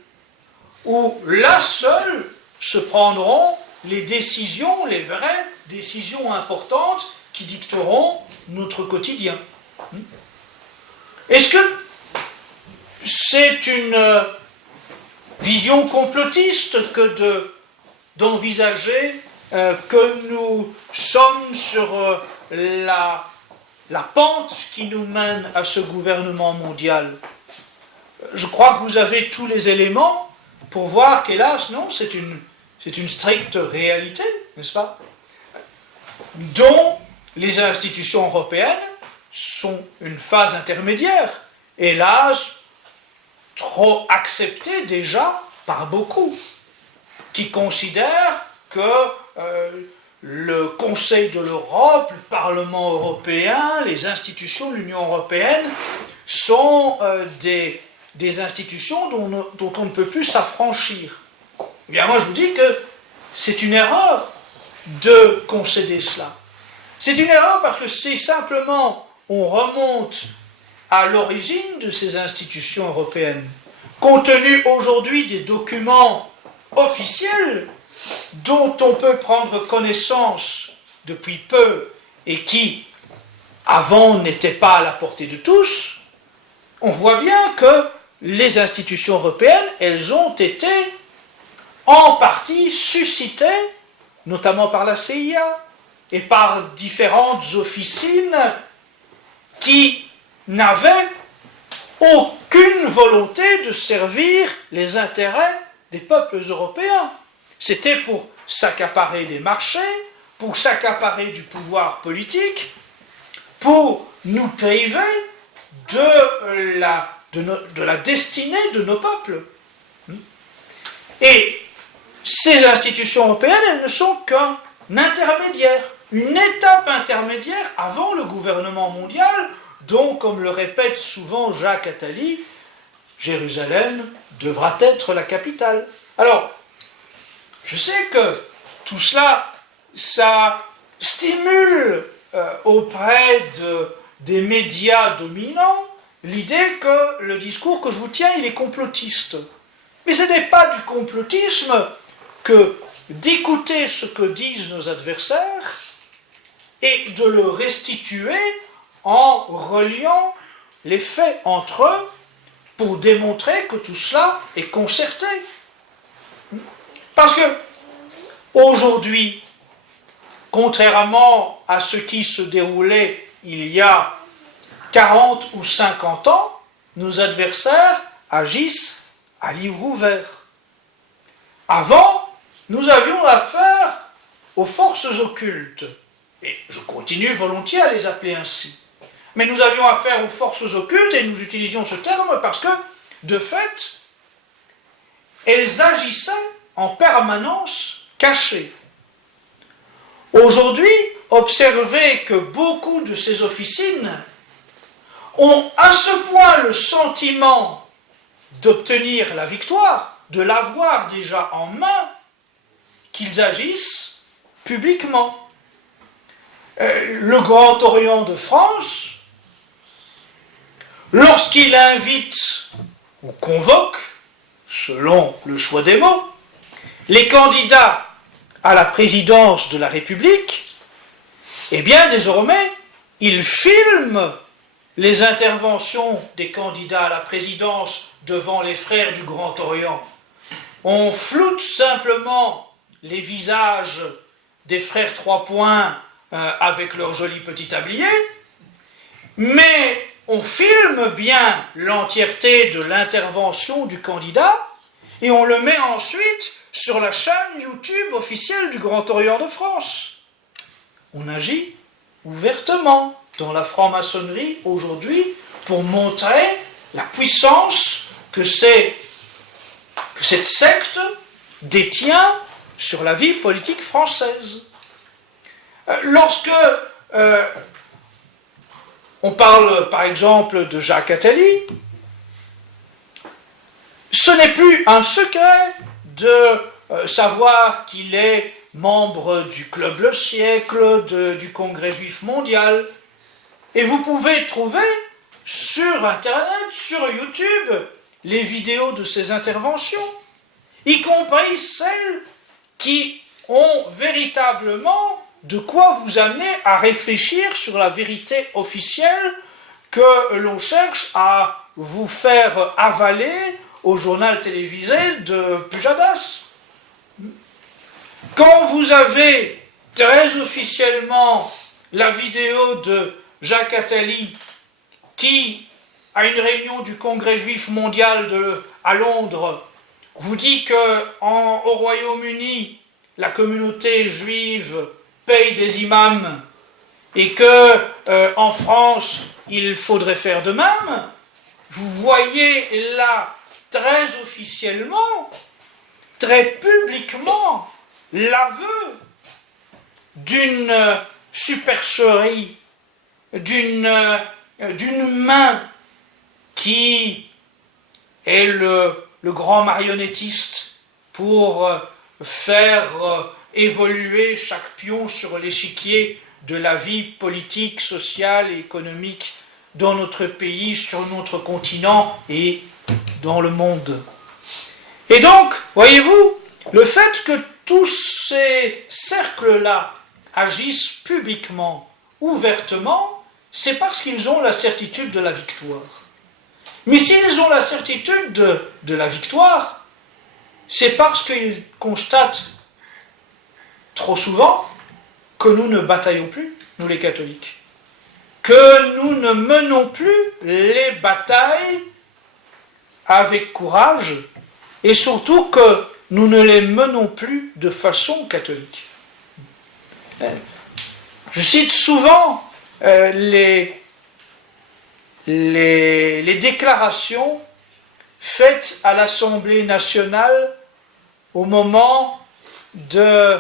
où là seuls se prendront les décisions, les vraies décisions importantes qui dicteront notre quotidien. Est-ce que c'est une vision complotiste que d'envisager que nous sommes sur la pente qui nous mène à ce gouvernement mondial? Je crois que vous avez tous les éléments pour voir qu'hélas, non, c'est une stricte réalité, n'est-ce pas, dont les institutions européennes sont une phase intermédiaire, hélas, trop acceptée déjà par beaucoup, qui considèrent que le Conseil de l'Europe, le Parlement européen, les institutions de l'Union européenne sont des institutions dont on ne peut plus s'affranchir. Eh bien, moi je vous dis que c'est une erreur de concéder cela. C'est une erreur parce que c'est simplement, on remonte à l'origine de ces institutions européennes, compte tenu aujourd'hui des documents officiels dont on peut prendre connaissance depuis peu et qui, avant, n'étaient pas à la portée de tous. On voit bien que les institutions européennes, elles ont été en partie suscitées, notamment par la CIA et par différentes officines qui n'avaient aucune volonté de servir les intérêts des peuples européens. C'était pour s'accaparer des marchés, pour s'accaparer du pouvoir politique, pour nous priver de la destinée de nos peuples. Et ces institutions européennes, elles ne sont qu'un intermédiaire, une étape intermédiaire avant le gouvernement mondial, dont, comme le répète souvent Jacques Attali, Jérusalem devra être la capitale. Alors, je sais que tout cela, ça stimule auprès des médias dominants l'idée que le discours que je vous tiens, il est complotiste. Mais ce n'est pas du complotisme que d'écouter ce que disent nos adversaires et de le restituer en reliant les faits entre eux pour démontrer que tout cela est concerté. Parce que, aujourd'hui, contrairement à ce qui se déroulait il y a 40 ou 50 ans, nos adversaires agissent à livre ouvert. Avant, nous avions affaire aux forces occultes, et je continue volontiers à les appeler ainsi. Mais nous avions affaire aux forces occultes, et nous utilisions ce terme parce que, de fait, elles agissaient en permanence cachées. Aujourd'hui, observez que beaucoup de ces officines ont à ce point le sentiment d'obtenir la victoire, de l'avoir déjà en main, qu'ils agissent publiquement. Le Grand Orient de France, lorsqu'il invite ou convoque, selon le choix des mots, les candidats à la présidence de la République, eh bien désormais, il filme les interventions des candidats à la présidence devant les frères du Grand Orient. On floute simplement les visages des frères Trois Points avec leur joli petit tablier, mais on filme bien l'entièreté de l'intervention du candidat et on le met ensuite sur la chaîne YouTube officielle du Grand Orient de France. On agit ouvertement dans la franc-maçonnerie aujourd'hui pour montrer la puissance que cette secte détient sur la vie politique française. Lorsque on parle par exemple de Jacques Attali, ce n'est plus un secret de savoir qu'il est membre du Club Le Siècle, du Congrès Juif Mondial. Et vous pouvez trouver sur Internet, sur YouTube, les vidéos de ses interventions, y compris celles qui ont véritablement de quoi vous amener à réfléchir sur la vérité officielle que l'on cherche à vous faire avaler au journal télévisé de Pujadas. Quand vous avez très officiellement la vidéo de Jacques Attali qui, à une réunion du Congrès Juif Mondial à Londres, vous dit qu'au Royaume-Uni, la communauté juive paye des imams et qu'en France, il faudrait faire de même, vous voyez là, très officiellement, très publiquement, l'aveu d'une supercherie, d'une main qui est le grand marionnettiste pour faire évoluer chaque pion sur l'échiquier de la vie politique, sociale et économique dans notre pays, sur notre continent et dans le monde. Et donc, voyez-vous, le fait que tous ces cercles-là agissent publiquement, ouvertement, c'est parce qu'ils ont la certitude de la victoire. Mais s'ils ont la certitude de la victoire, c'est parce qu'ils constatent trop souvent que nous ne bataillons plus, nous les catholiques, que nous ne menons plus les batailles avec courage, et surtout que nous ne les menons plus de façon catholique. Je cite souvent les déclarations faites à l'Assemblée nationale au moment de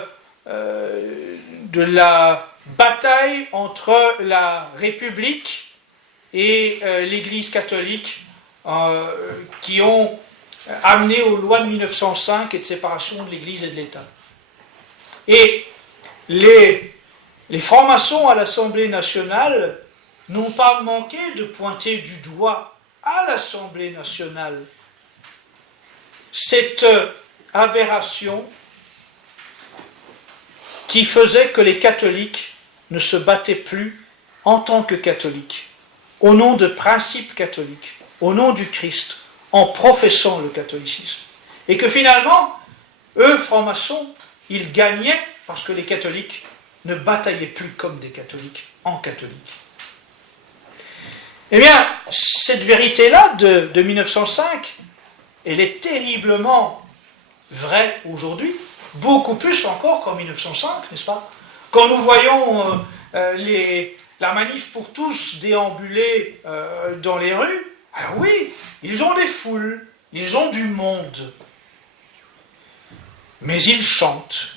la bataille entre la République et l'Église catholique qui ont amené aux lois de 1905 et de séparation de l'Église et de l'État. Et les francs-maçons à l'Assemblée nationale n'ont pas manqué de pointer du doigt à l'Assemblée nationale cette aberration qui faisait que les catholiques ne se battaient plus en tant que catholiques, au nom de principes catholiques, au nom du Christ, en professant le catholicisme. Et que finalement, eux, francs-maçons, ils gagnaient parce que les catholiques ne bataillaient plus comme des catholiques, en catholiques. Eh bien, cette vérité-là de 1905, elle est terriblement vraie aujourd'hui, beaucoup plus encore qu'en 1905, n'est-ce pas? Quand nous voyons la manif pour tous déambuler dans les rues, alors oui, ils ont des foules, ils ont du monde, mais ils chantent,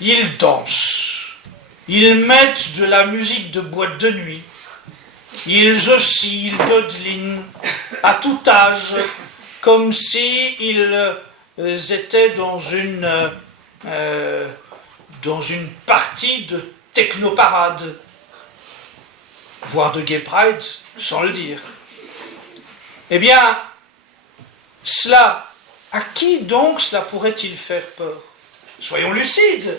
ils dansent, ils mettent de la musique de boîte de nuit, ils oscillent, ils dodelinent à tout âge, comme s'ils étaient dans une partie de technoparade, voire de gay pride, sans le dire. Eh bien, cela, à qui donc cela pourrait-il faire peur? Soyons lucides.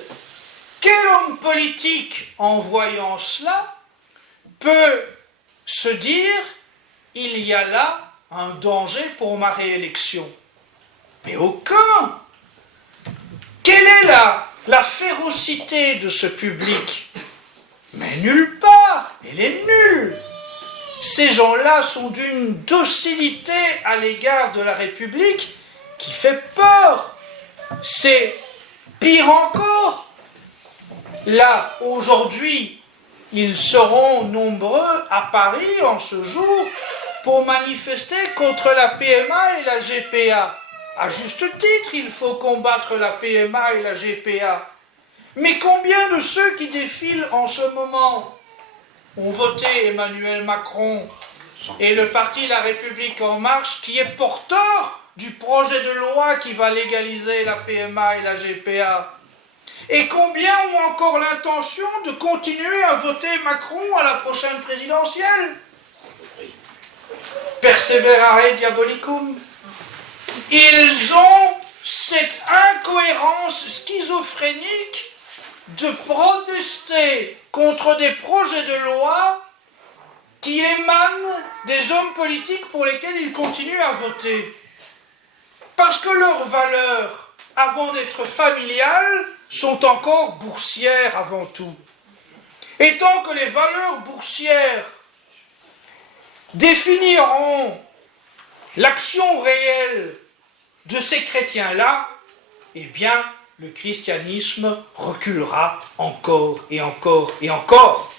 Quel homme politique, en voyant cela, peut se dire « il y a là un danger pour ma réélection ». Mais aucun. Quelle est la férocité de ce public? Mais nulle part, elle est nulle. Ces gens-là sont d'une docilité à l'égard de la République qui fait peur. C'est pire encore. Là, aujourd'hui, ils seront nombreux à Paris en ce jour pour manifester contre la PMA et la GPA. À juste titre, il faut combattre la PMA et la GPA. Mais combien de ceux qui défilent en ce moment ont voté Emmanuel Macron et le parti La République En Marche, qui est porteur du projet de loi qui va légaliser la PMA et la GPA? Et combien ont encore l'intention de continuer à voter Macron à la prochaine présidentielle? Perseverare diabolicum. Ils ont cette incohérence schizophrénique de protester contre des projets de loi qui émanent des hommes politiques pour lesquels ils continuent à voter. Parce que leurs valeurs, avant d'être familiales, sont encore boursières avant tout. Et tant que les valeurs boursières définiront l'action réelle de ces chrétiens-là, eh bien, le christianisme reculera encore et encore et encore.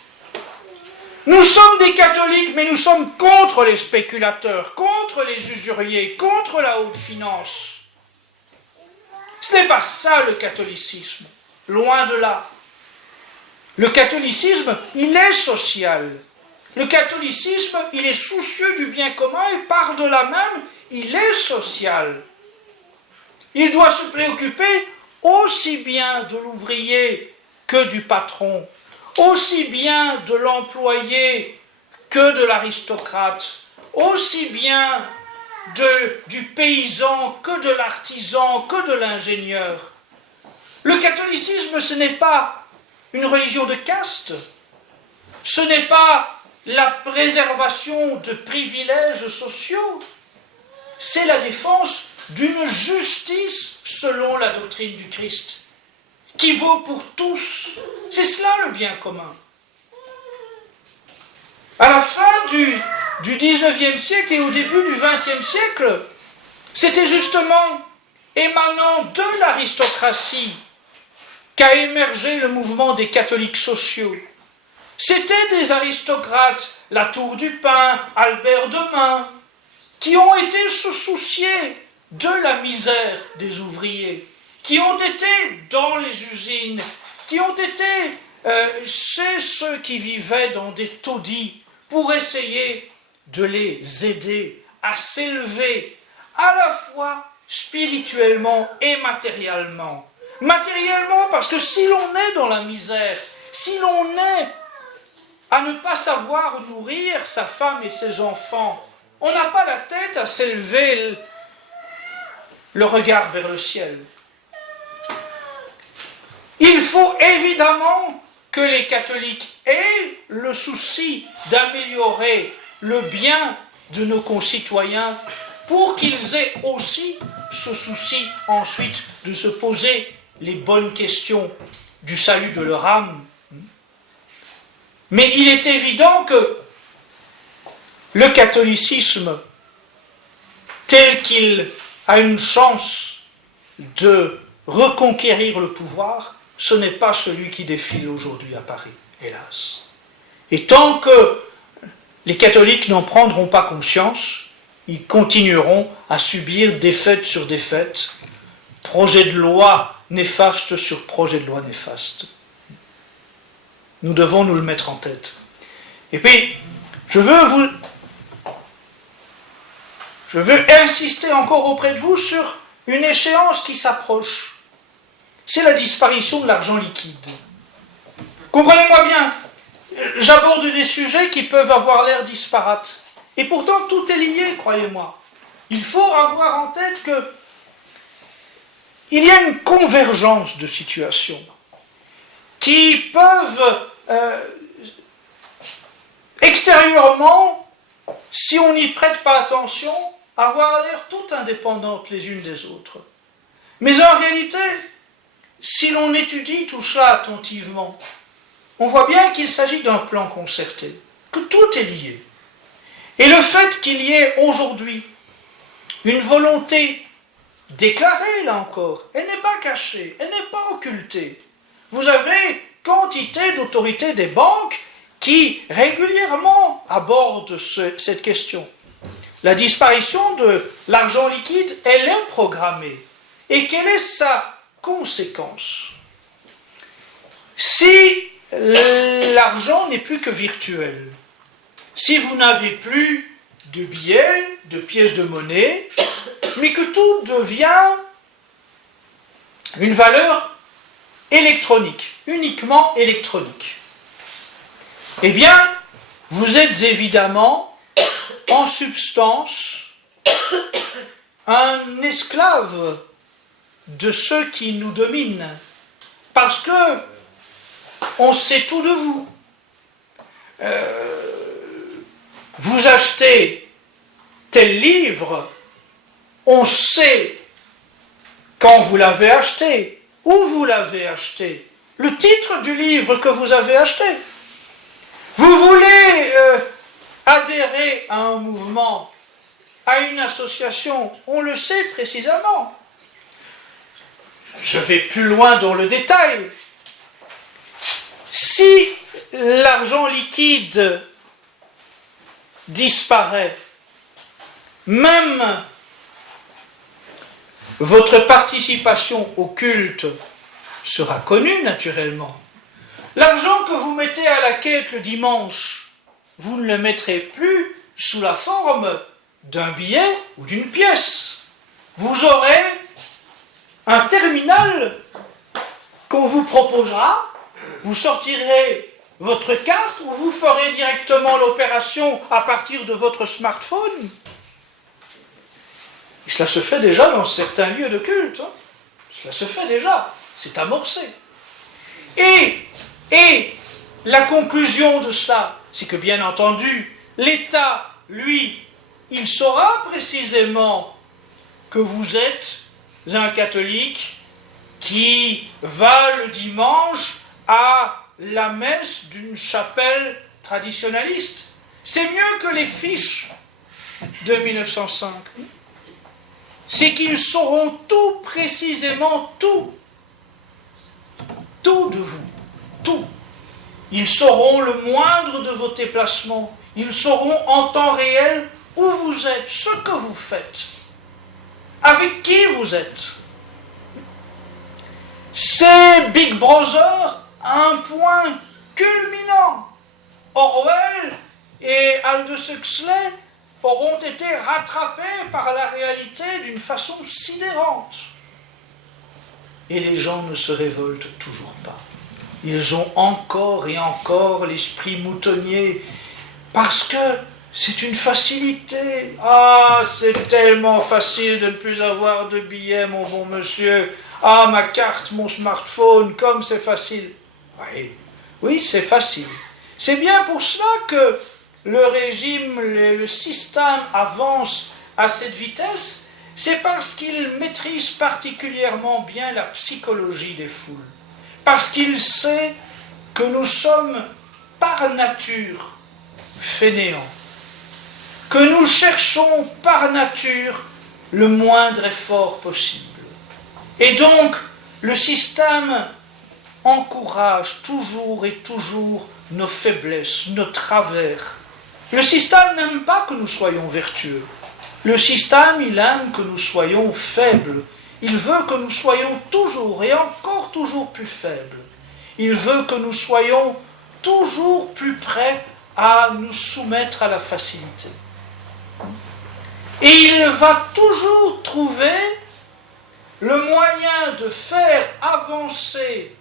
Nous sommes des catholiques, mais nous sommes contre les spéculateurs, contre les usuriers, contre la haute finance. Ce n'est pas ça le catholicisme, loin de là. Le catholicisme, il est social. Le catholicisme, il est soucieux du bien commun et par-delà même, il est social. Il doit se préoccuper aussi bien de l'ouvrier que du patron, aussi bien de l'employé que de l'aristocrate, aussi bien du paysan que de l'artisan, que de l'ingénieur. Le catholicisme, ce n'est pas une religion de caste, ce n'est pas la préservation de privilèges sociaux, c'est la défense d'une justice selon la doctrine du Christ, qui vaut pour tous. C'est cela le bien commun. À la fin du 19e siècle et au début du 20e siècle, c'était justement émanant de l'aristocratie qu'a émergé le mouvement des catholiques sociaux. C'étaient des aristocrates, Latour du Pin, Albert de Mun, qui ont été se soucier de la misère des ouvriers, qui ont été dans les usines, qui ont été chez ceux qui vivaient dans des taudis pour essayer de les aider à s'élever à la fois spirituellement et matériellement. Matériellement parce que si l'on est dans la misère, si l'on est à ne pas savoir nourrir sa femme et ses enfants, on n'a pas la tête à s'élever le regard vers le ciel. Il faut évidemment que les catholiques aient le souci d'améliorer le bien de nos concitoyens pour qu'ils aient aussi ce souci ensuite de se poser les bonnes questions du salut de leur âme. Mais il est évident que le catholicisme, tel qu'il a une chance de reconquérir le pouvoir, ce n'est pas celui qui défile aujourd'hui à Paris, hélas. Et tant que les catholiques n'en prendront pas conscience, ils continueront à subir défaite sur défaite, projet de loi néfaste sur projet de loi néfaste. Nous devons nous le mettre en tête. Et puis, je veux insister encore auprès de vous sur une échéance qui s'approche. C'est la disparition de l'argent liquide. Comprenez-moi bien, j'aborde des sujets qui peuvent avoir l'air disparates. Et pourtant, tout est lié, croyez-moi. Il faut avoir en tête qu'il y a une convergence de situations qui peuvent extérieurement, si on n'y prête pas attention, avoir l'air toutes indépendantes les unes des autres. Mais en réalité, si l'on étudie tout cela attentivement, on voit bien qu'il s'agit d'un plan concerté, que tout est lié. Et le fait qu'il y ait aujourd'hui une volonté déclarée, là encore, elle n'est pas cachée, elle n'est pas occultée. Vous avez quantité d'autorités des banques qui régulièrement abordent cette question. La disparition de l'argent liquide, elle est programmée. Et quelle est sa conséquence? Si l'argent n'est plus que virtuel, si vous n'avez plus de billets, de pièces de monnaie, mais que tout devient une valeur électronique, uniquement électronique, eh bien, vous êtes évidemment, en substance, un esclave de ceux qui nous dominent, parce que on sait tout de vous. Vous achetez tel livre, on sait quand vous l'avez acheté, où vous l'avez acheté, le titre du livre que vous avez acheté. Vous voulez adhérer à un mouvement, à une association, on le sait précisément. Je vais plus loin dans le détail. Si l'argent liquide disparaît, même votre participation au culte sera connue naturellement. L'argent que vous mettez à la quête le dimanche, vous ne le mettrez plus sous la forme d'un billet ou d'une pièce. Vous aurez un terminal qu'on vous proposera, vous sortirez votre carte ou vous ferez directement l'opération à partir de votre smartphone. Et cela se fait déjà dans certains lieux de culte. Cela se fait déjà, c'est amorcé. Et la conclusion de cela, c'est que bien entendu, l'État, lui, il saura précisément que vous êtes un catholique qui va le dimanche à la messe d'une chapelle traditionnaliste. C'est mieux que les fiches de 1905. C'est qu'ils sauront tout précisément, tout de vous, tout. Ils sauront le moindre de vos déplacements, ils sauront en temps réel où vous êtes, ce que vous faites, avec qui vous êtes. C'est Big Brother à un point culminant. Orwell et Aldous Huxley auront été rattrapés par la réalité d'une façon sidérante. Et les gens ne se révoltent toujours pas. Ils ont encore et encore l'esprit moutonnier, parce que c'est une facilité. Ah, c'est tellement facile de ne plus avoir de billets, mon bon monsieur. Ah, ma carte, mon smartphone, comme c'est facile. Oui, c'est facile. C'est bien pour cela que le régime, le système avance à cette vitesse. C'est parce qu'il maîtrise particulièrement bien la psychologie des foules. Parce qu'il sait que nous sommes par nature fainéants. Que nous cherchons par nature le moindre effort possible. Et donc, le système encourage toujours et toujours nos faiblesses, nos travers. Le système n'aime pas que nous soyons vertueux. Le système, il aime que nous soyons faibles. Il veut que nous soyons toujours et encore toujours plus faibles. Il veut que nous soyons toujours plus prêts à nous soumettre à la facilité. Et il va toujours trouver le moyen de faire avancer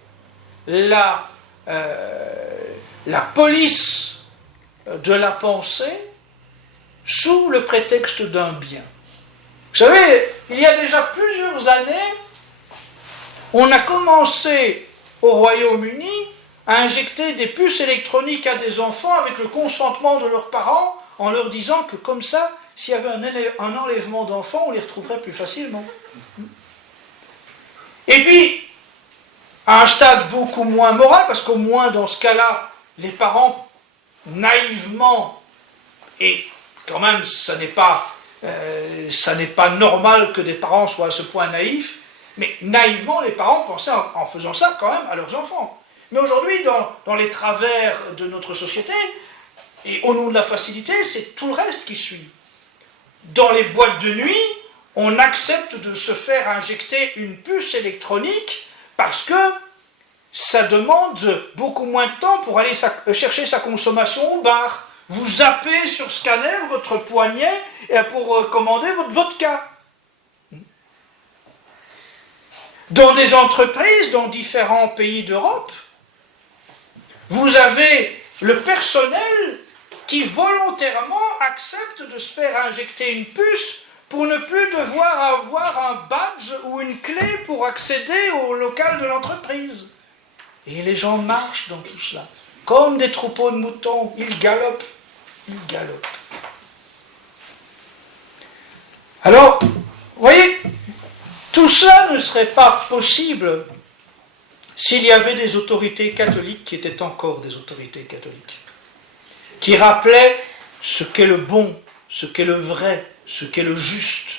la police de la pensée sous le prétexte d'un bien. Vous savez, il y a déjà plusieurs années, on a commencé au Royaume-Uni à injecter des puces électroniques à des enfants avec le consentement de leurs parents, en leur disant que comme ça, s'il y avait un enlèvement d'enfants, on les retrouverait plus facilement. Et puis, à un stade beaucoup moins moral, parce qu'au moins dans ce cas-là, les parents, naïvement, et quand même, ça n'est pas normal que des parents soient à ce point naïfs, mais naïvement, les parents pensaient en faisant ça quand même à leurs enfants. Mais aujourd'hui, dans les travers de notre société, et au nom de la facilité, c'est tout le reste qui suit. Dans les boîtes de nuit, on accepte de se faire injecter une puce électronique parce que ça demande beaucoup moins de temps pour aller chercher sa consommation au bar. Vous zappez sur scanner votre poignet pour commander votre vodka. Dans des entreprises, dans différents pays d'Europe, vous avez le personnel qui volontairement accepte de se faire injecter une puce pour ne plus devoir avoir un badge ou une clé pour accéder au local de l'entreprise. Et les gens marchent dans tout cela, comme des troupeaux de moutons, ils galopent. Alors, vous voyez, tout cela ne serait pas possible s'il y avait des autorités catholiques qui étaient encore des autorités catholiques, qui rappelaient ce qu'est le bon, ce qu'est le vrai, ce qu'est le juste,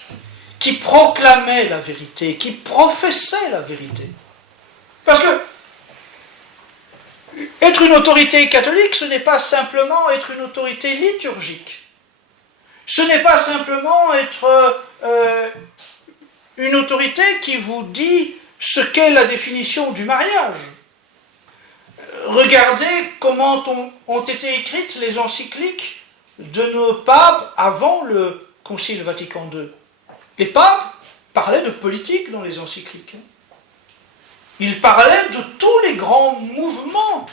qui proclamaient la vérité, qui professaient la vérité. Parce que être une autorité catholique, ce n'est pas simplement être une autorité liturgique. Ce n'est pas simplement être une autorité qui vous dit ce qu'est la définition du mariage. Regardez comment ont été écrites les encycliques de nos papes avant le Concile Vatican II. Les papes parlaient de politique dans les encycliques. Ils parlaient de tous les grands mouvements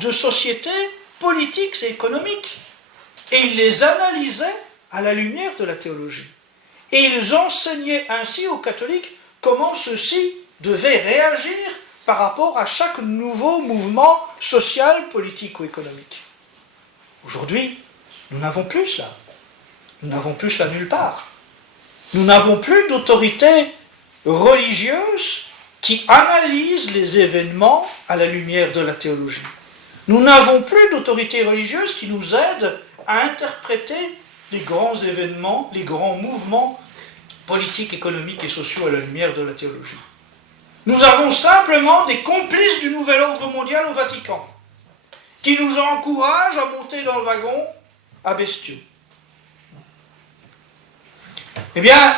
de société politiques et économiques. Et ils les analysaient à la lumière de la théologie. Et ils enseignaient ainsi aux catholiques comment ceux-ci devaient réagir par rapport à chaque nouveau mouvement social, politique ou économique. Aujourd'hui, nous n'avons plus cela. Nous n'avons plus cela nulle part. Nous n'avons plus d'autorité religieuse qui analyse les événements à la lumière de la théologie. Nous n'avons plus d'autorité religieuse qui nous aide à interpréter les grands événements, les grands mouvements politiques, économiques et sociaux à la lumière de la théologie. Nous avons simplement des complices du nouvel ordre mondial au Vatican, qui nous encouragent à monter dans le wagon à bestiaux. Eh bien,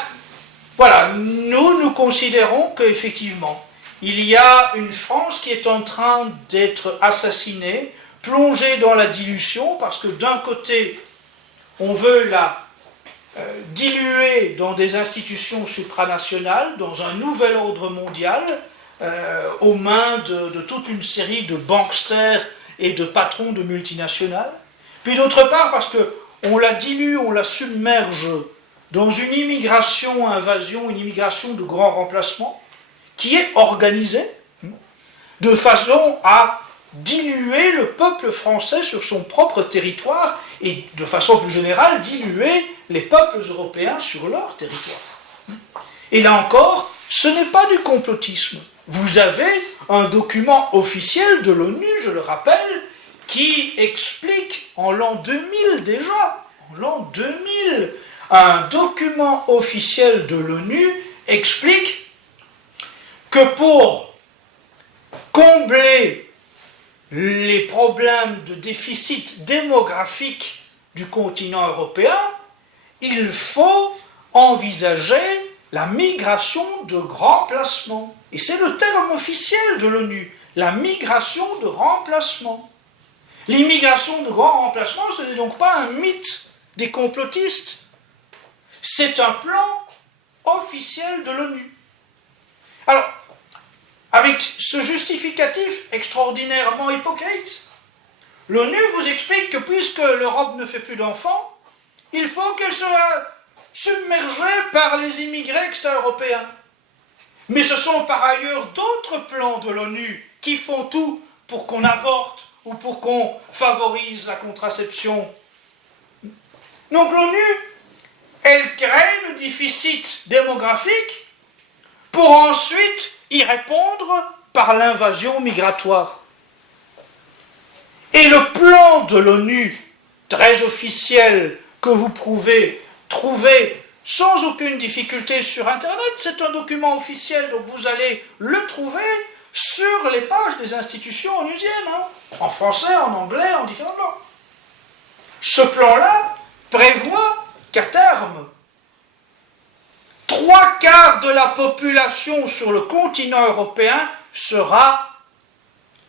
voilà, nous considérons qu'effectivement, il y a une France qui est en train d'être assassinée, plongée dans la dilution, parce que d'un côté, on veut la diluer dans des institutions supranationales, dans un nouvel ordre mondial, aux mains de toute une série de banksters et de patrons de multinationales. Puis d'autre part, parce qu'on la dilue, on la submerge dans une immigration-invasion, une immigration de grand remplacement, qui est organisée de façon à diluer le peuple français sur son propre territoire et de façon plus générale diluer les peuples européens sur leur territoire. Et là encore, ce n'est pas du complotisme. Vous avez un document officiel de l'ONU, je le rappelle, qui explique en l'an 2000 déjà, en l'an 2000, un document officiel de l'ONU explique que pour combler les problèmes de déficit démographique du continent européen, il faut envisager la migration de remplacement. Et c'est le terme officiel de l'ONU, la migration de remplacement. L'immigration de grand remplacement, ce n'est donc pas un mythe des complotistes, c'est un plan officiel de l'ONU. Alors, avec ce justificatif extraordinairement hypocrite, l'ONU vous explique que puisque l'Europe ne fait plus d'enfants, il faut qu'elle soit submergée par les immigrés extra-européens. Mais ce sont par ailleurs d'autres plans de l'ONU qui font tout pour qu'on avorte ou pour qu'on favorise la contraception. Donc l'ONU, elle crée le déficit démographique pour ensuite y répondre par l'invasion migratoire. Et le plan de l'ONU, très officiel, que vous pouvez trouver sans aucune difficulté sur Internet, c'est un document officiel, donc vous allez le trouver sur les pages des institutions onusiennes, en français, en anglais, en différentes langues. Ce plan-là prévoit qu'à terme, 3/4 de la population sur le continent européen sera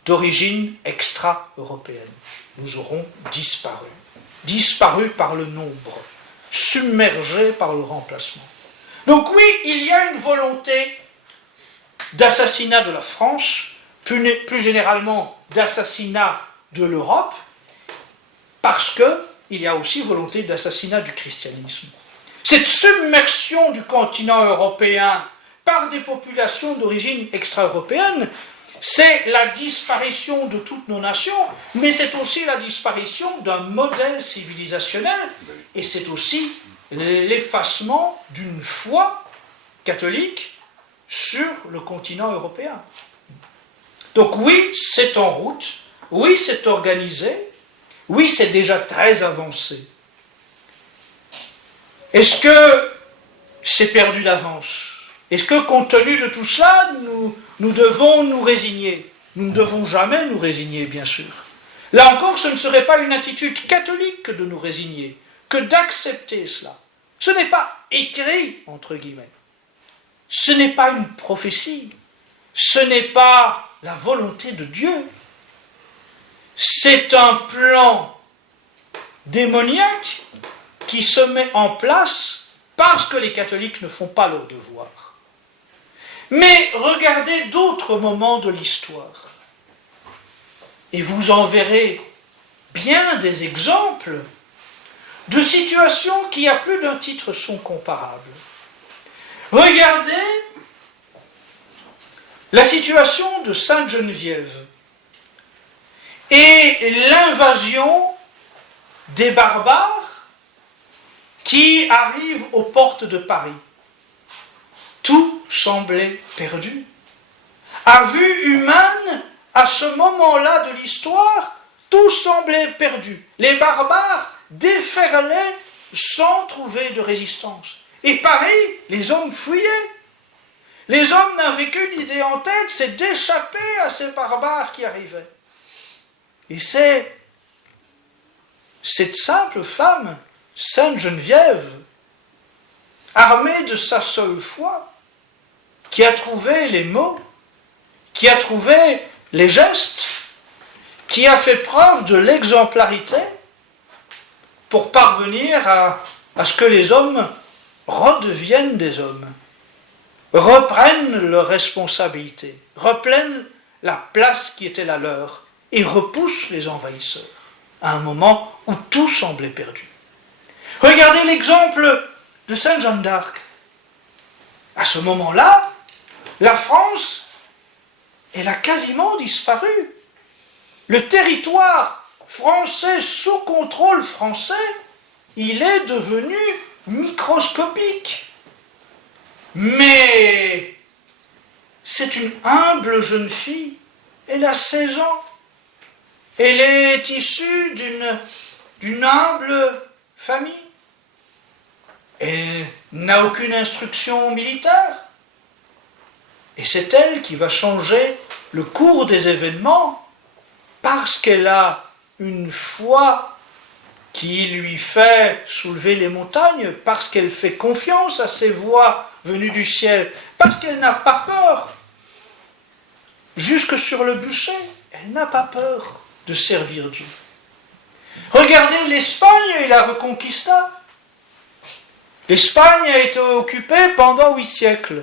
d'origine extra-européenne. Nous aurons disparu. Disparu par le nombre, submergés par le remplacement. Donc oui, il y a une volonté d'assassinat de la France, plus généralement d'assassinat de l'Europe, parce qu'il y a aussi volonté d'assassinat du christianisme. Cette submersion du continent européen par des populations d'origine extra-européenne, c'est la disparition de toutes nos nations, mais c'est aussi la disparition d'un modèle civilisationnel, et c'est aussi l'effacement d'une foi catholique sur le continent européen. Donc oui, c'est en route, oui, c'est organisé, oui, c'est déjà très avancé. Est-ce que c'est perdu d'avance? Est-ce que, compte tenu de tout cela, nous devons nous résigner? Nous ne devons jamais nous résigner, bien sûr. Là encore, ce ne serait pas une attitude catholique que de nous résigner, que d'accepter cela. Ce n'est pas écrit, entre guillemets. Ce n'est pas une prophétie. Ce n'est pas la volonté de Dieu. C'est un plan démoniaque qui se met en place parce que les catholiques ne font pas leur devoir. Mais regardez d'autres moments de l'histoire. Et vous en verrez bien des exemples de situations qui, à plus d'un titre, sont comparables. Regardez la situation de Sainte-Geneviève et l'invasion des barbares qui arrivent aux portes de Paris. Tout semblait perdu. À vue humaine, à ce moment-là de l'histoire, tout semblait perdu. Les barbares déferlaient sans trouver de résistance. Et Paris, les hommes fuyaient. Les hommes n'avaient qu'une idée en tête, c'est d'échapper à ces barbares qui arrivaient. Et c'est cette simple femme, Sainte Geneviève, armée de sa seule foi, qui a trouvé les mots, qui a trouvé les gestes, qui a fait preuve de l'exemplarité pour parvenir à ce que les hommes redeviennent des hommes, reprennent leurs responsabilités, reprennent la place qui était la leur et repoussent les envahisseurs à un moment où tout semblait perdu. Regardez l'exemple de Sainte Jeanne d'Arc. À ce moment-là, la France, elle a quasiment disparu. Le territoire français sous contrôle français, il est devenu microscopique. Mais c'est une humble jeune fille, elle a 16 ans. Elle est issue d'une humble famille. Elle n'a aucune instruction militaire. Et c'est elle qui va changer le cours des événements parce qu'elle a une foi qui lui fait soulever les montagnes, parce qu'elle fait confiance à ces voix venues du ciel, parce qu'elle n'a pas peur. Jusque sur le bûcher, elle n'a pas peur de servir Dieu. Regardez l'Espagne et la Reconquista. L'Espagne a été occupée pendant 8 siècles.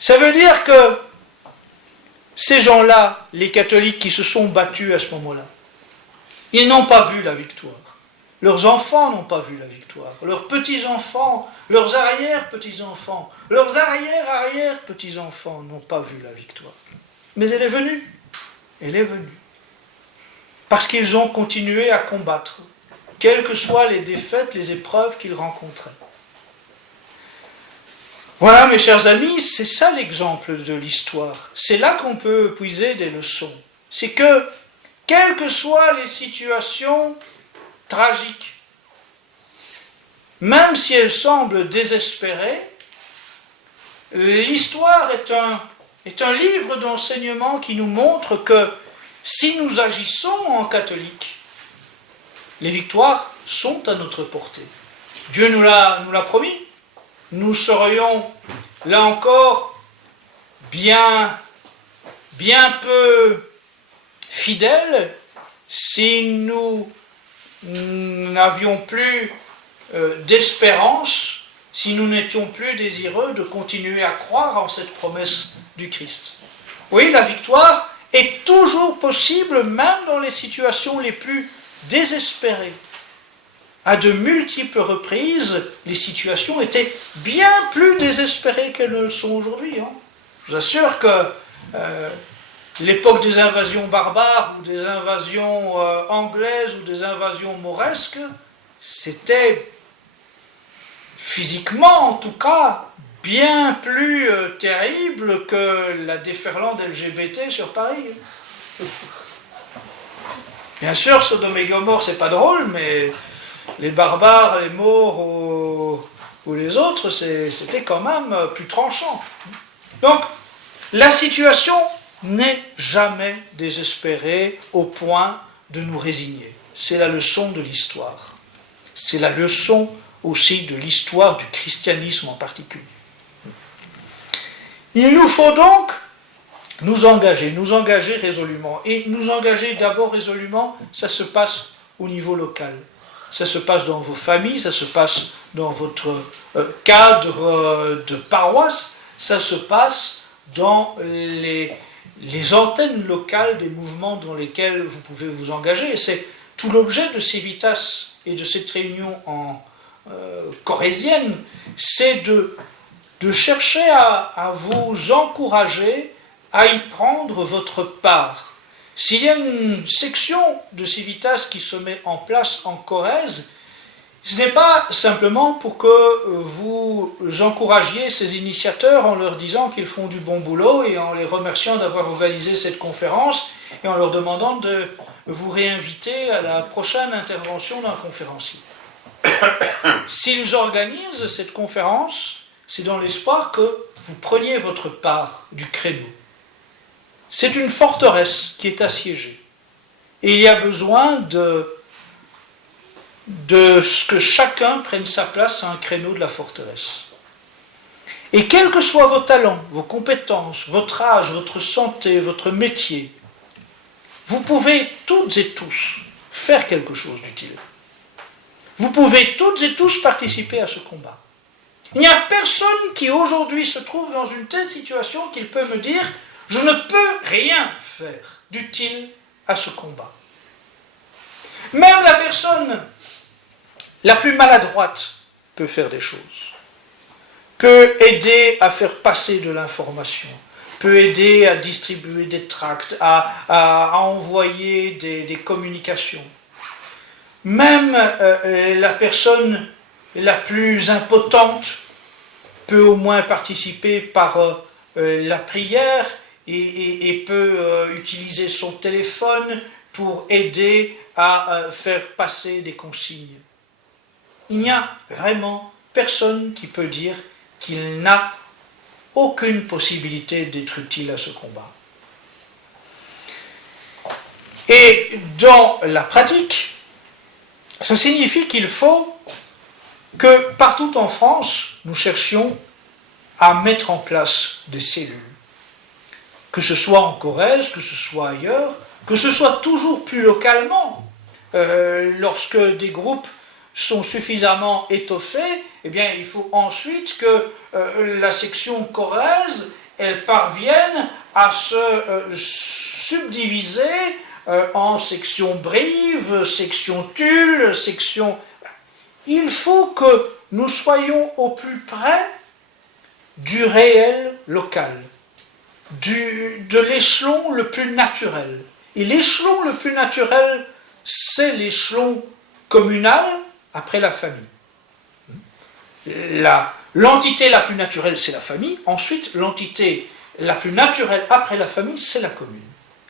Ça veut dire que ces gens-là, les catholiques qui se sont battus à ce moment-là, ils n'ont pas vu la victoire. Leurs enfants n'ont pas vu la victoire. Leurs petits-enfants, leurs arrière-petits-enfants, leurs arrière-arrière-petits-enfants n'ont pas vu la victoire. Mais elle est venue. Elle est venue. Parce qu'ils ont continué à combattre, quelles que soient les défaites, les épreuves qu'ils rencontraient. Voilà, mes chers amis, c'est ça l'exemple de l'histoire. C'est là qu'on peut puiser des leçons. C'est que, quelles que soient les situations tragiques, même si elles semblent désespérées, l'histoire est un livre d'enseignement qui nous montre que si nous agissons en catholique, les victoires sont à notre portée. Dieu nous l'a promis. Nous serions, là encore, bien peu fidèles, si nous n'avions plus d'espérance, si nous n'étions plus désireux de continuer à croire en cette promesse du Christ. Oui, la victoire est toujours possible, même dans les situations les plus désespérées. À de multiples reprises, les situations étaient bien plus désespérées qu'elles ne le sont aujourd'hui. Je vous assure que l'époque des invasions barbares, ou des invasions anglaises, ou des invasions mauresques, c'était, physiquement en tout cas, bien plus terrible que la déferlante LGBT sur Paris. Bien sûr, Sodome et Gomorrhe, c'est pas drôle, mais les barbares, les Maures ou les autres, c'était quand même plus tranchant. Donc, la situation n'est jamais désespérée au point de nous résigner. C'est la leçon de l'histoire. C'est la leçon aussi de l'histoire du christianisme en particulier. Il nous faut donc nous engager résolument. Et nous engager d'abord résolument, ça se passe au niveau local. Ça se passe dans vos familles, ça se passe dans votre cadre de paroisse, ça se passe dans les antennes locales des mouvements dans lesquels vous pouvez vous engager. Et c'est tout l'objet de Civitas et de cette réunion corésienne, c'est de chercher à vous encourager à y prendre votre part. S'il y a une section de Civitas qui se met en place en Corrèze, ce n'est pas simplement pour que vous encouragiez ces initiateurs en leur disant qu'ils font du bon boulot et en les remerciant d'avoir organisé cette conférence et en leur demandant de vous réinviter à la prochaine intervention d'un conférencier. S'ils organisent cette conférence, c'est dans l'espoir que vous preniez votre part du créneau. C'est une forteresse qui est assiégée. Et il y a besoin de ce que chacun prenne sa place à un créneau de la forteresse. Et quels que soient vos talents, vos compétences, votre âge, votre santé, votre métier, vous pouvez toutes et tous faire quelque chose d'utile. Vous pouvez toutes et tous participer à ce combat. Il n'y a personne qui aujourd'hui se trouve dans une telle situation qu'il peut me dire « Je ne peux rien faire d'utile à ce combat ». Même la personne la plus maladroite peut faire des choses, peut aider à faire passer de l'information, peut aider à distribuer des tracts, à envoyer des communications. Même la personne la plus impotente peut au moins participer par la prière et peut utiliser son téléphone pour aider à faire passer des consignes. Il n'y a vraiment personne qui peut dire qu'il n'a aucune possibilité d'être utile à ce combat. Et dans la pratique, ça signifie qu'il faut que partout en France, nous cherchions à mettre en place des cellules. Que ce soit en Corrèze, que ce soit ailleurs, que ce soit toujours plus localement. Lorsque des groupes sont suffisamment étoffés, eh bien, il faut ensuite que la section Corrèze, elle parvienne à se subdiviser en sections Brive, section Tulle, section... Il faut que nous soyons au plus près du réel local, de l'échelon le plus naturel. Et l'échelon le plus naturel, c'est l'échelon communal après la famille. L'entité la plus naturelle, c'est la famille. Ensuite, l'entité la plus naturelle après la famille, c'est la commune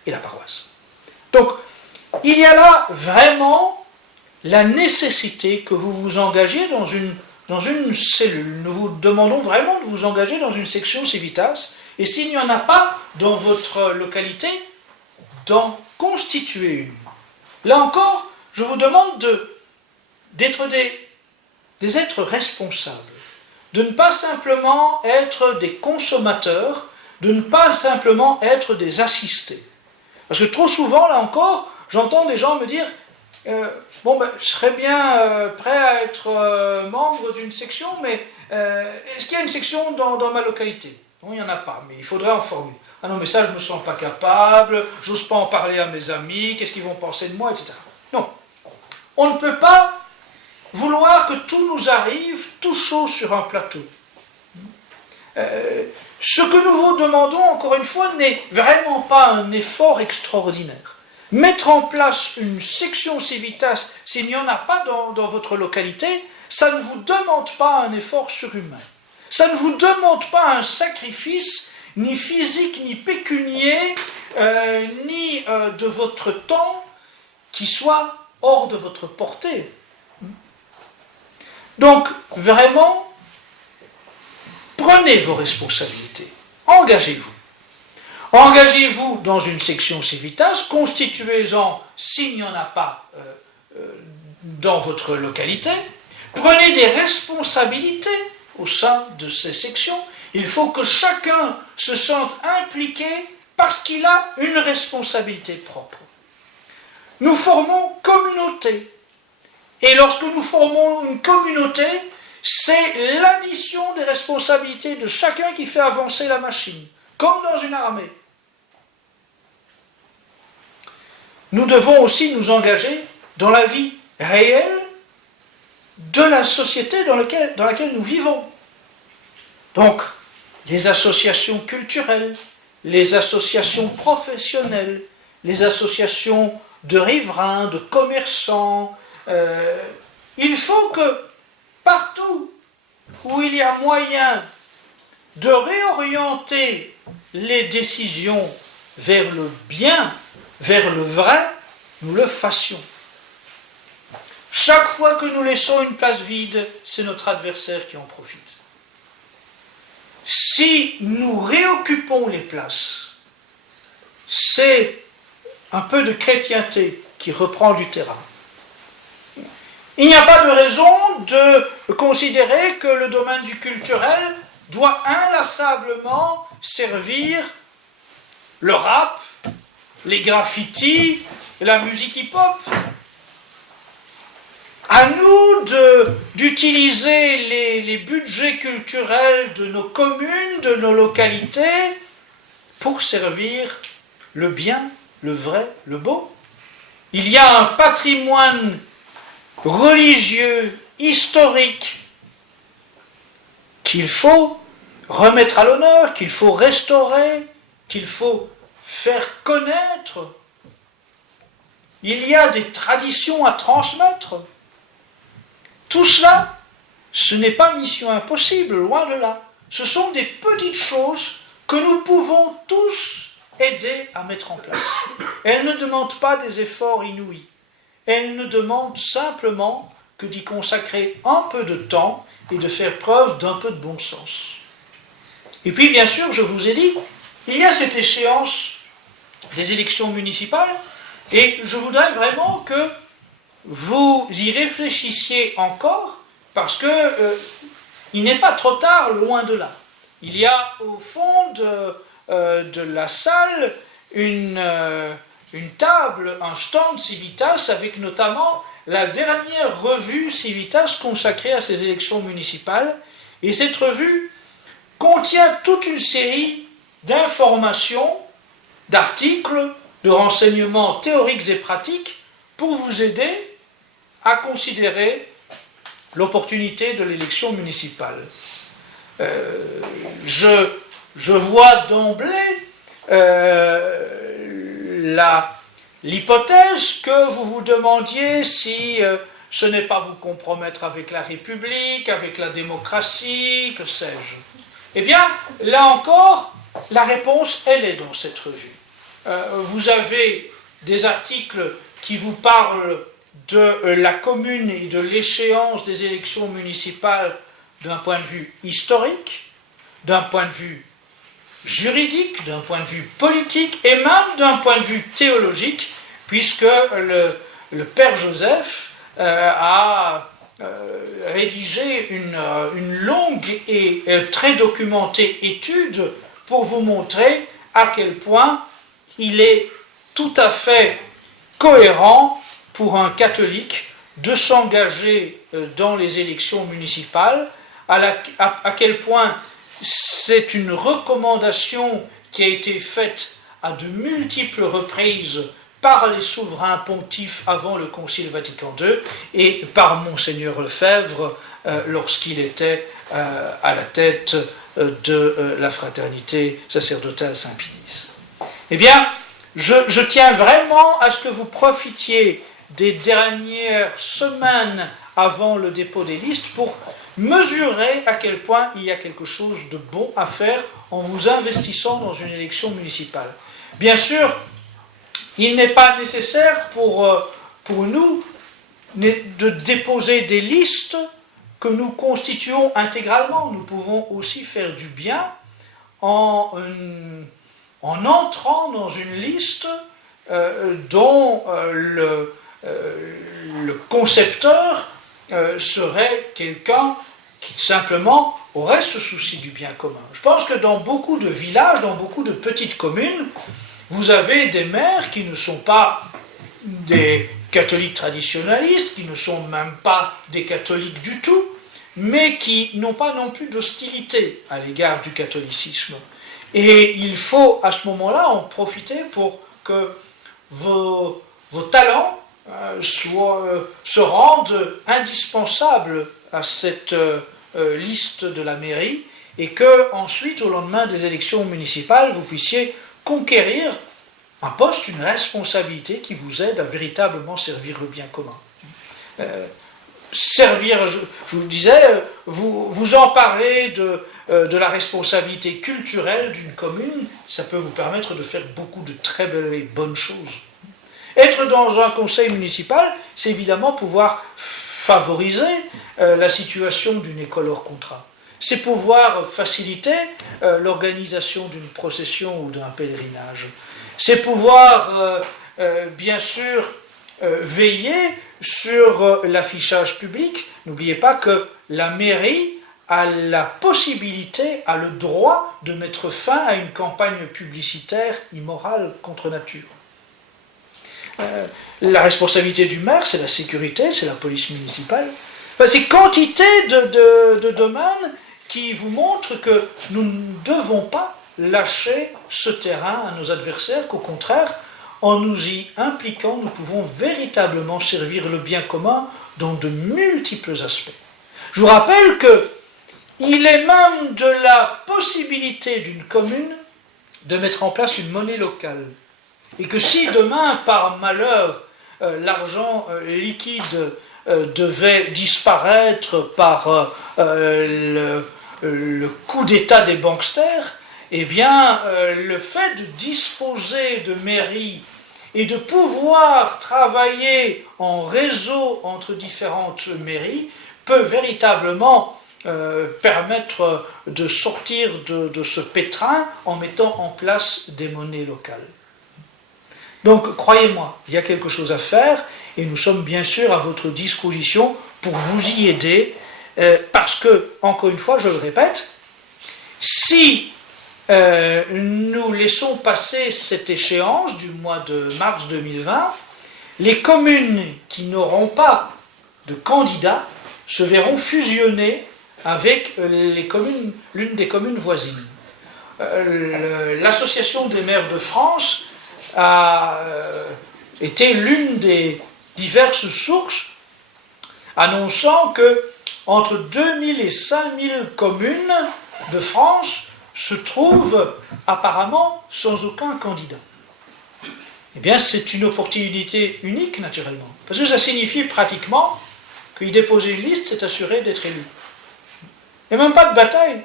et la paroisse. Donc, il y a là vraiment la nécessité que vous vous engagiez dans une cellule. Nous vous demandons vraiment de vous engager dans une section Civitas, et s'il n'y en a pas dans votre localité, d'en constituer une. Là encore, je vous demande d'être des êtres responsables, de ne pas simplement être des consommateurs, de ne pas simplement être des assistés, Parce que trop souvent, là encore, j'entends des gens me dire je serais bien prêt à être membre d'une section, mais est-ce qu'il y a une section dans ma localité? Non, il n'y en a pas, mais il faudrait en former. Ah non, mais ça, je ne me sens pas capable, j'ose pas en parler à mes amis, qu'est-ce qu'ils vont penser de moi, etc. Non. On ne peut pas vouloir que tout nous arrive tout chaud sur un plateau. Ce que nous vous demandons, encore une fois, n'est vraiment pas un effort extraordinaire. Mettre en place une section Civitas, s'il n'y en a pas dans votre localité, ça ne vous demande pas un effort surhumain. Ça ne vous demande pas un sacrifice, ni physique, ni pécunier, ni de votre temps, qui soit hors de votre portée. Donc, vraiment, prenez vos responsabilités, engagez-vous. Engagez-vous dans une section Civitas, constituez-en s'il n'y en a pas dans votre localité. Prenez des responsabilités au sein de ces sections. Il faut que chacun se sente impliqué parce qu'il a une responsabilité propre. Nous formons communauté. Et lorsque nous formons une communauté, c'est l'addition des responsabilités de chacun qui fait avancer la machine, comme dans une armée. Nous devons aussi nous engager dans la vie réelle de la société dans laquelle nous vivons. Donc, les associations culturelles, les associations professionnelles, les associations de riverains, de commerçants. Il faut que partout où il y a moyen de réorienter les décisions vers le bien, vers le vrai, nous le fassions. Chaque fois que nous laissons une place vide, c'est notre adversaire qui en profite. Si nous réoccupons les places, c'est un peu de chrétienté qui reprend du terrain. Il n'y a pas de raison de considérer que le domaine du culturel doit inlassablement servir le rap, les graffitis, la musique hip-hop. À nous d'utiliser les budgets culturels de nos communes, de nos localités, pour servir le bien, le vrai, le beau. Il y a un patrimoine religieux, historique, qu'il faut remettre à l'honneur, qu'il faut restaurer, qu'il faut faire connaître. Il y a des traditions à transmettre. Tout cela, ce n'est pas mission impossible, loin de là. Ce sont des petites choses que nous pouvons tous aider à mettre en place. Elles ne demandent pas des efforts inouïs. Elles ne demandent simplement que d'y consacrer un peu de temps et de faire preuve d'un peu de bon sens. Et puis, bien sûr, je vous ai dit, il y a cette échéance des élections municipales, et je voudrais vraiment que vous y réfléchissiez encore, parce que il n'est pas trop tard, loin de là. Il y a au fond de la salle une table, un stand Civitas, avec notamment la dernière revue Civitas consacrée à ces élections municipales. Et cette revue contient toute une série d'informations, d'articles, de renseignements théoriques et pratiques pour vous aider à considérer l'opportunité de l'élection municipale. Je vois d'emblée l'hypothèse que vous vous demandiez si ce n'est pas vous compromettre avec la République, avec la démocratie, que sais-je. Eh bien, là encore, la réponse, elle est dans cette revue. Vous avez des articles qui vous parlent de la commune et de l'échéance des élections municipales d'un point de vue historique, d'un point de vue juridique, d'un point de vue politique et même d'un point de vue théologique, puisque le Père Joseph a rédigé une longue et très documentée étude pour vous montrer à quel point il est tout à fait cohérent pour un catholique de s'engager dans les élections municipales, à quel point c'est une recommandation qui a été faite à de multiples reprises par les souverains pontifes avant le Concile Vatican II et par Monseigneur Lefebvre lorsqu'il était à la tête de la fraternité sacerdotale Saint-Pie. Eh bien, je tiens vraiment à ce que vous profitiez des dernières semaines avant le dépôt des listes pour mesurer à quel point il y a quelque chose de bon à faire en vous investissant dans une élection municipale. Bien sûr, il n'est pas nécessaire pour nous de déposer des listes que nous constituons intégralement. Nous pouvons aussi faire du bien en entrant dans une liste dont le concepteur serait quelqu'un qui simplement aurait ce souci du bien commun. Je pense que dans beaucoup de villages, dans beaucoup de petites communes, vous avez des maires qui ne sont pas des catholiques traditionnalistes, qui ne sont même pas des catholiques du tout, mais qui n'ont pas non plus d'hostilité à l'égard du catholicisme. Et il faut à ce moment-là en profiter pour que vos talents se rendent indispensables à cette liste de la mairie et que ensuite, au lendemain des élections municipales, vous puissiez conquérir un poste, une responsabilité qui vous aide à véritablement servir le bien commun. Servir, je vous le disais, vous emparer de la responsabilité culturelle d'une commune, ça peut vous permettre de faire beaucoup de très belles et bonnes choses. Être dans un conseil municipal, c'est évidemment pouvoir favoriser la situation d'une école hors contrat. C'est pouvoir faciliter l'organisation d'une procession ou d'un pèlerinage. C'est pouvoir, bien sûr, veiller sur l'affichage public. N'oubliez pas que la mairie a la possibilité, a le droit de mettre fin à une campagne publicitaire immorale contre nature. La responsabilité du maire, c'est la sécurité, c'est la police municipale. C'est quantité de domaines qui vous montrent que nous ne devons pas lâcher ce terrain à nos adversaires, qu'au contraire, en nous y impliquant, nous pouvons véritablement servir le bien commun dans de multiples aspects. Je vous rappelle qu'il est même de la possibilité d'une commune de mettre en place une monnaie locale. Et que si demain, par malheur, l'argent liquide devait disparaître par le coup d'état des banksters, eh bien, le fait de disposer de mairies et de pouvoir travailler en réseau entre différentes mairies peut véritablement permettre de sortir de ce pétrin en mettant en place des monnaies locales. Donc, croyez-moi, il y a quelque chose à faire et nous sommes bien sûr à votre disposition pour vous y aider parce que, encore une fois, je le répète, si nous laissons passer cette échéance du mois de mars 2020, les communes qui n'auront pas de candidats se verront fusionner avec l'une des communes voisines. L'Association des maires de France a été l'une des diverses sources annonçant que entre 2000 et 5000 communes de France se trouvent apparemment sans aucun candidat. Eh bien, c'est une opportunité unique, naturellement, parce que ça signifie pratiquement qu'il déposer une liste, c'est assuré d'être élu. Il n'y a même pas de bataille.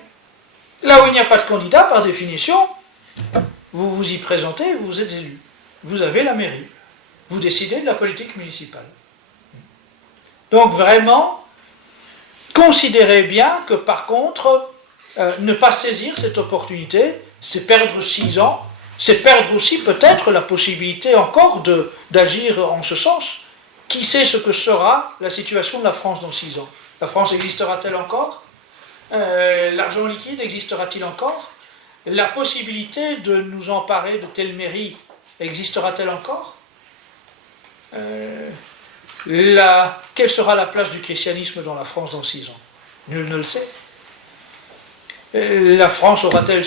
Là où il n'y a pas de candidat, par définition, vous vous y présentez, vous êtes élu. Vous avez la mairie. Vous décidez de la politique municipale. Donc vraiment, considérez bien que par contre, ne pas saisir cette opportunité, c'est perdre 6 ans, c'est perdre aussi peut-être la possibilité encore d'agir en ce sens. Qui sait ce que sera la situation de la France dans 6 ans? La France existera-t-elle encore? L'argent liquide existera-t-il encore? La possibilité de nous emparer de telle mairie existera-t-elle encore? Quelle sera la place du christianisme dans la France dans 6 ans? Nul ne le sait. La France aura-t-elle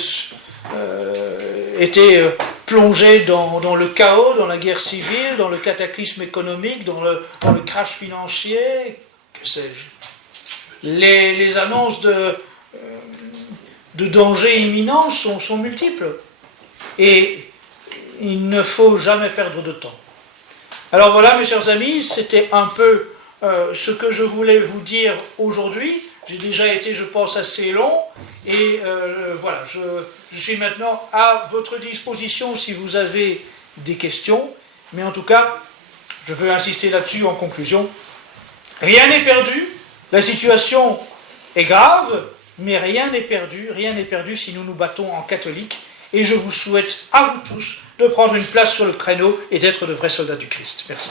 été plongée dans le chaos, dans la guerre civile, dans le cataclysme économique, dans le crash financier? Que sais-je? Les annonces de dangers imminents sont multiples. Et il ne faut jamais perdre de temps. Alors voilà, mes chers amis, c'était un peu ce que je voulais vous dire aujourd'hui. J'ai déjà été, je pense, assez long. Et voilà, je suis maintenant à votre disposition si vous avez des questions. Mais en tout cas, je veux insister là-dessus en conclusion. Rien n'est perdu. La situation est grave, mais rien n'est perdu si nous nous battons en catholiques. Et je vous souhaite à vous tous de prendre une place sur le créneau et d'être de vrais soldats du Christ. Merci.